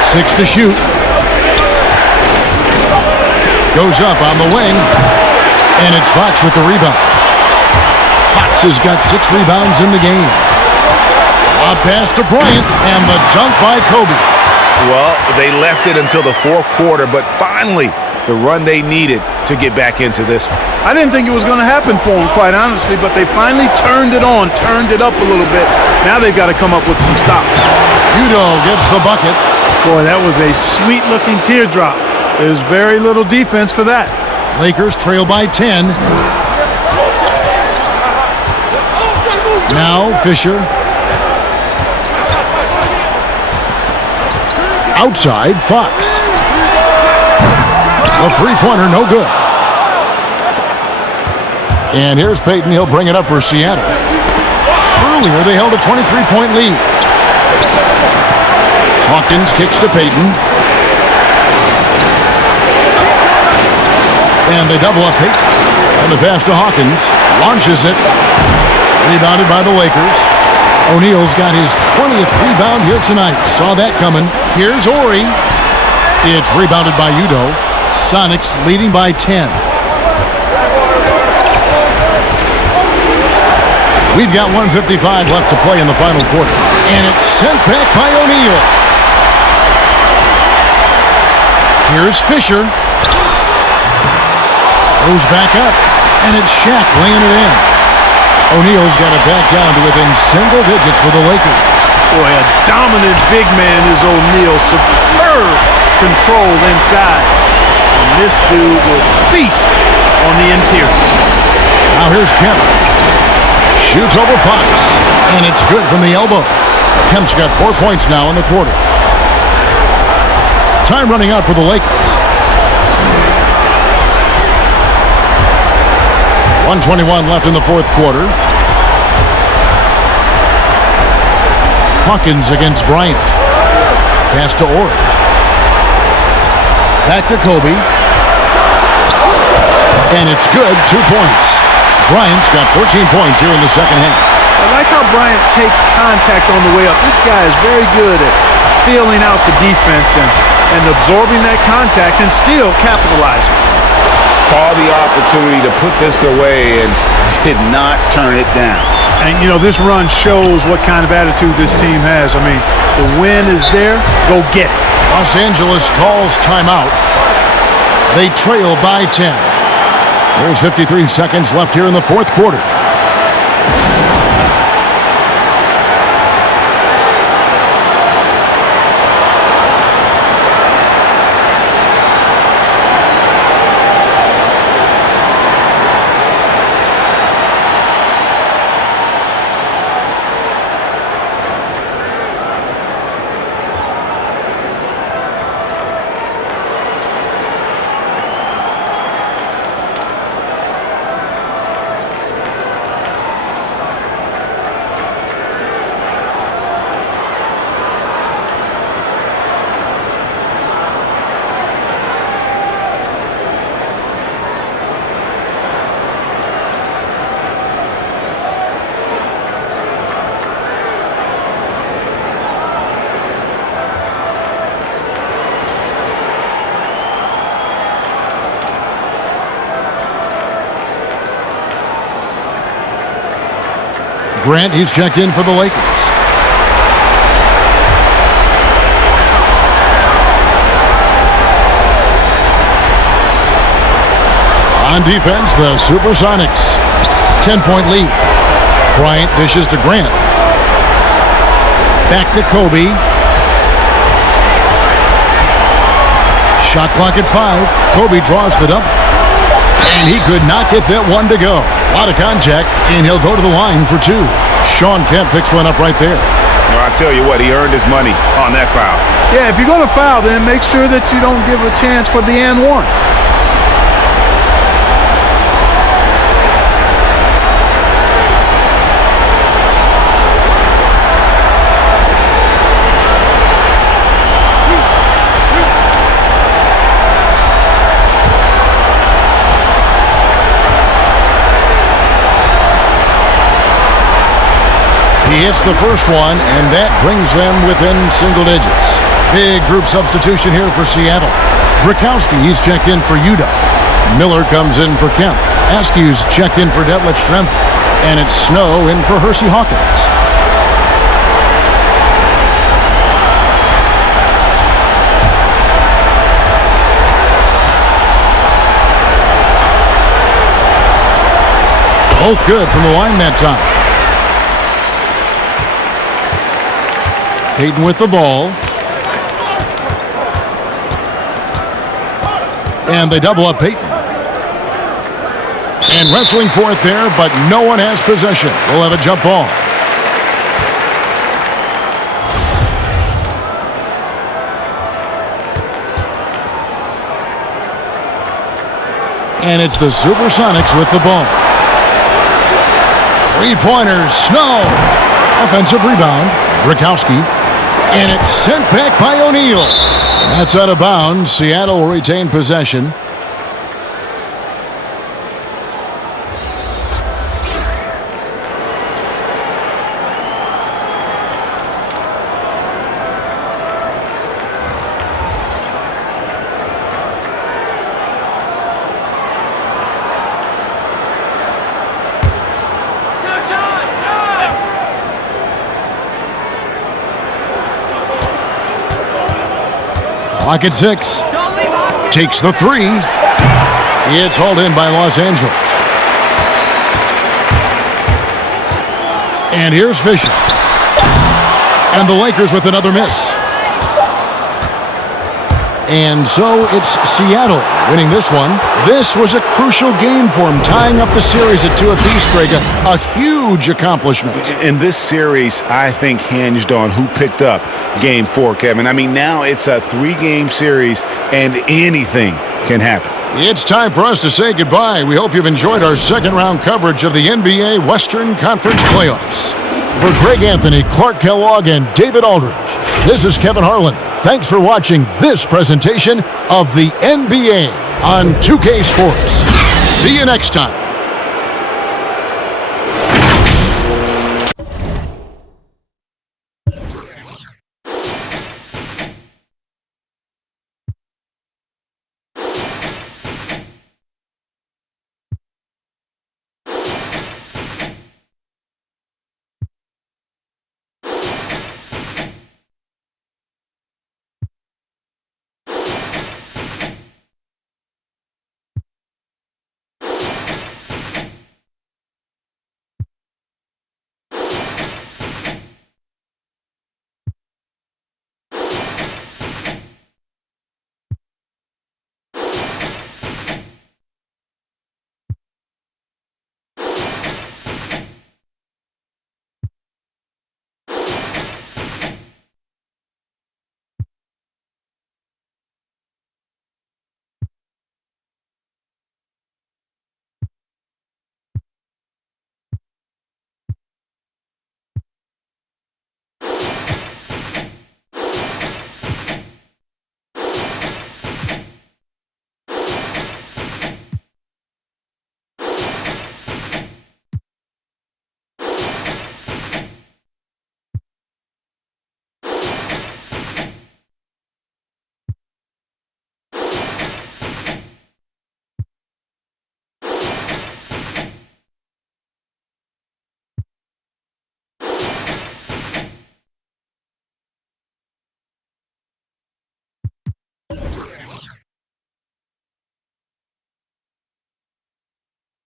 Six to shoot. Goes up on the wing. And it's Fox with the rebound. Fox has got 6 rebounds in the game. A pass to Bryant, and the dunk by Kobe. Well, they left it until the fourth quarter, but finally, the run they needed to get back into this one. I didn't think it was going to happen for them, quite honestly, but they finally turned it on, turned it up a little bit. Now they've got to come up with some stops. Udo gets the bucket. Boy, that was a sweet-looking teardrop. There's very little defense for that. Lakers trail by 10. Now Fisher. Outside, Fox. The three-pointer, no good. And here's Payton. He'll bring it up for Seattle. Earlier, they held a 23-point lead. Hawkins kicks to Payton. And they double up Payton. And the pass to Hawkins. Launches it. Rebounded by the Lakers. O'Neal's got his 20th rebound here tonight. Saw that coming. Here's Ori. It's rebounded by Udo. Sonics leading by 10. We've got 1:55 left to play in the final quarter. And it's sent back by O'Neal. Here's Fisher. Goes back up, and it's Shaq laying it in. O'Neal's got it back down to within single digits for the Lakers. Boy, a dominant big man is O'Neal. Superb control inside. And this dude will feast on the interior. Now here's Kemp. Shoots over Fox, and it's good from the elbow. Kemp's got 4 points now in the quarter. Time running out for the Lakers. 1:21 left in the fourth quarter. Hawkins against Bryant. Pass to Orr. Back to Kobe. And it's good, 2 points. Bryant's got 14 points here in the second half. I like how Bryant takes contact on the way up. This guy is very good at feeling out the defense and absorbing that contact and still capitalizing. Saw the opportunity to put this away and did not turn it down. And, you know, this run shows what kind of attitude this team has. I mean, the win is there. Go get it. Los Angeles calls timeout. They trail by 10. There's 53 seconds left here in the fourth quarter. Grant, he's checked in for the Lakers. On defense, the SuperSonics. 10-point lead. Bryant dishes to Grant. Back to Kobe. Shot clock at 5. Kobe draws the double. And he could not get that one to go. A lot of contact, and he'll go to the line for 2. Sean Kemp picks one up right there. Well, I tell you what, he earned his money on that foul. Yeah, if you're going to foul, then make sure that you don't give a chance for the and one. He hits the first one, and that brings them within single digits. Big group substitution here for Seattle. Brzykowski, he's checked in for Yuta. Miller comes in for Kemp. Askew's checked in for Detlef Schrempf. And it's Snow in for Hersey Hawkins. Both good from the line that time. Payton with the ball. And they double up Payton. And wrestling for it there, but no one has possession. We'll have a jump ball. And it's the SuperSonics with the ball. 3-pointers, Snow. Offensive rebound, Brzykowski. And it's sent back by O'Neal. That's out of bounds. Seattle will retain possession. Clock at 6. Takes the 3. It's hauled in by Los Angeles. And here's Fisher. And the Lakers with another miss. And so it's Seattle winning this one. This was a crucial game for them, tying up the series at 2 apiece, Greg. A huge accomplishment. In this series, I think hinged on who picked up Game 4, Kevin. I mean, now it's a 3-game series, and anything can happen. It's time for us to say goodbye. We hope you've enjoyed our second-round coverage of the NBA Western Conference Playoffs. For Greg Anthony, Clark Kellogg, and David Aldridge, this is Kevin Harlan. Thanks for watching this presentation of the NBA on 2K Sports. See you next time.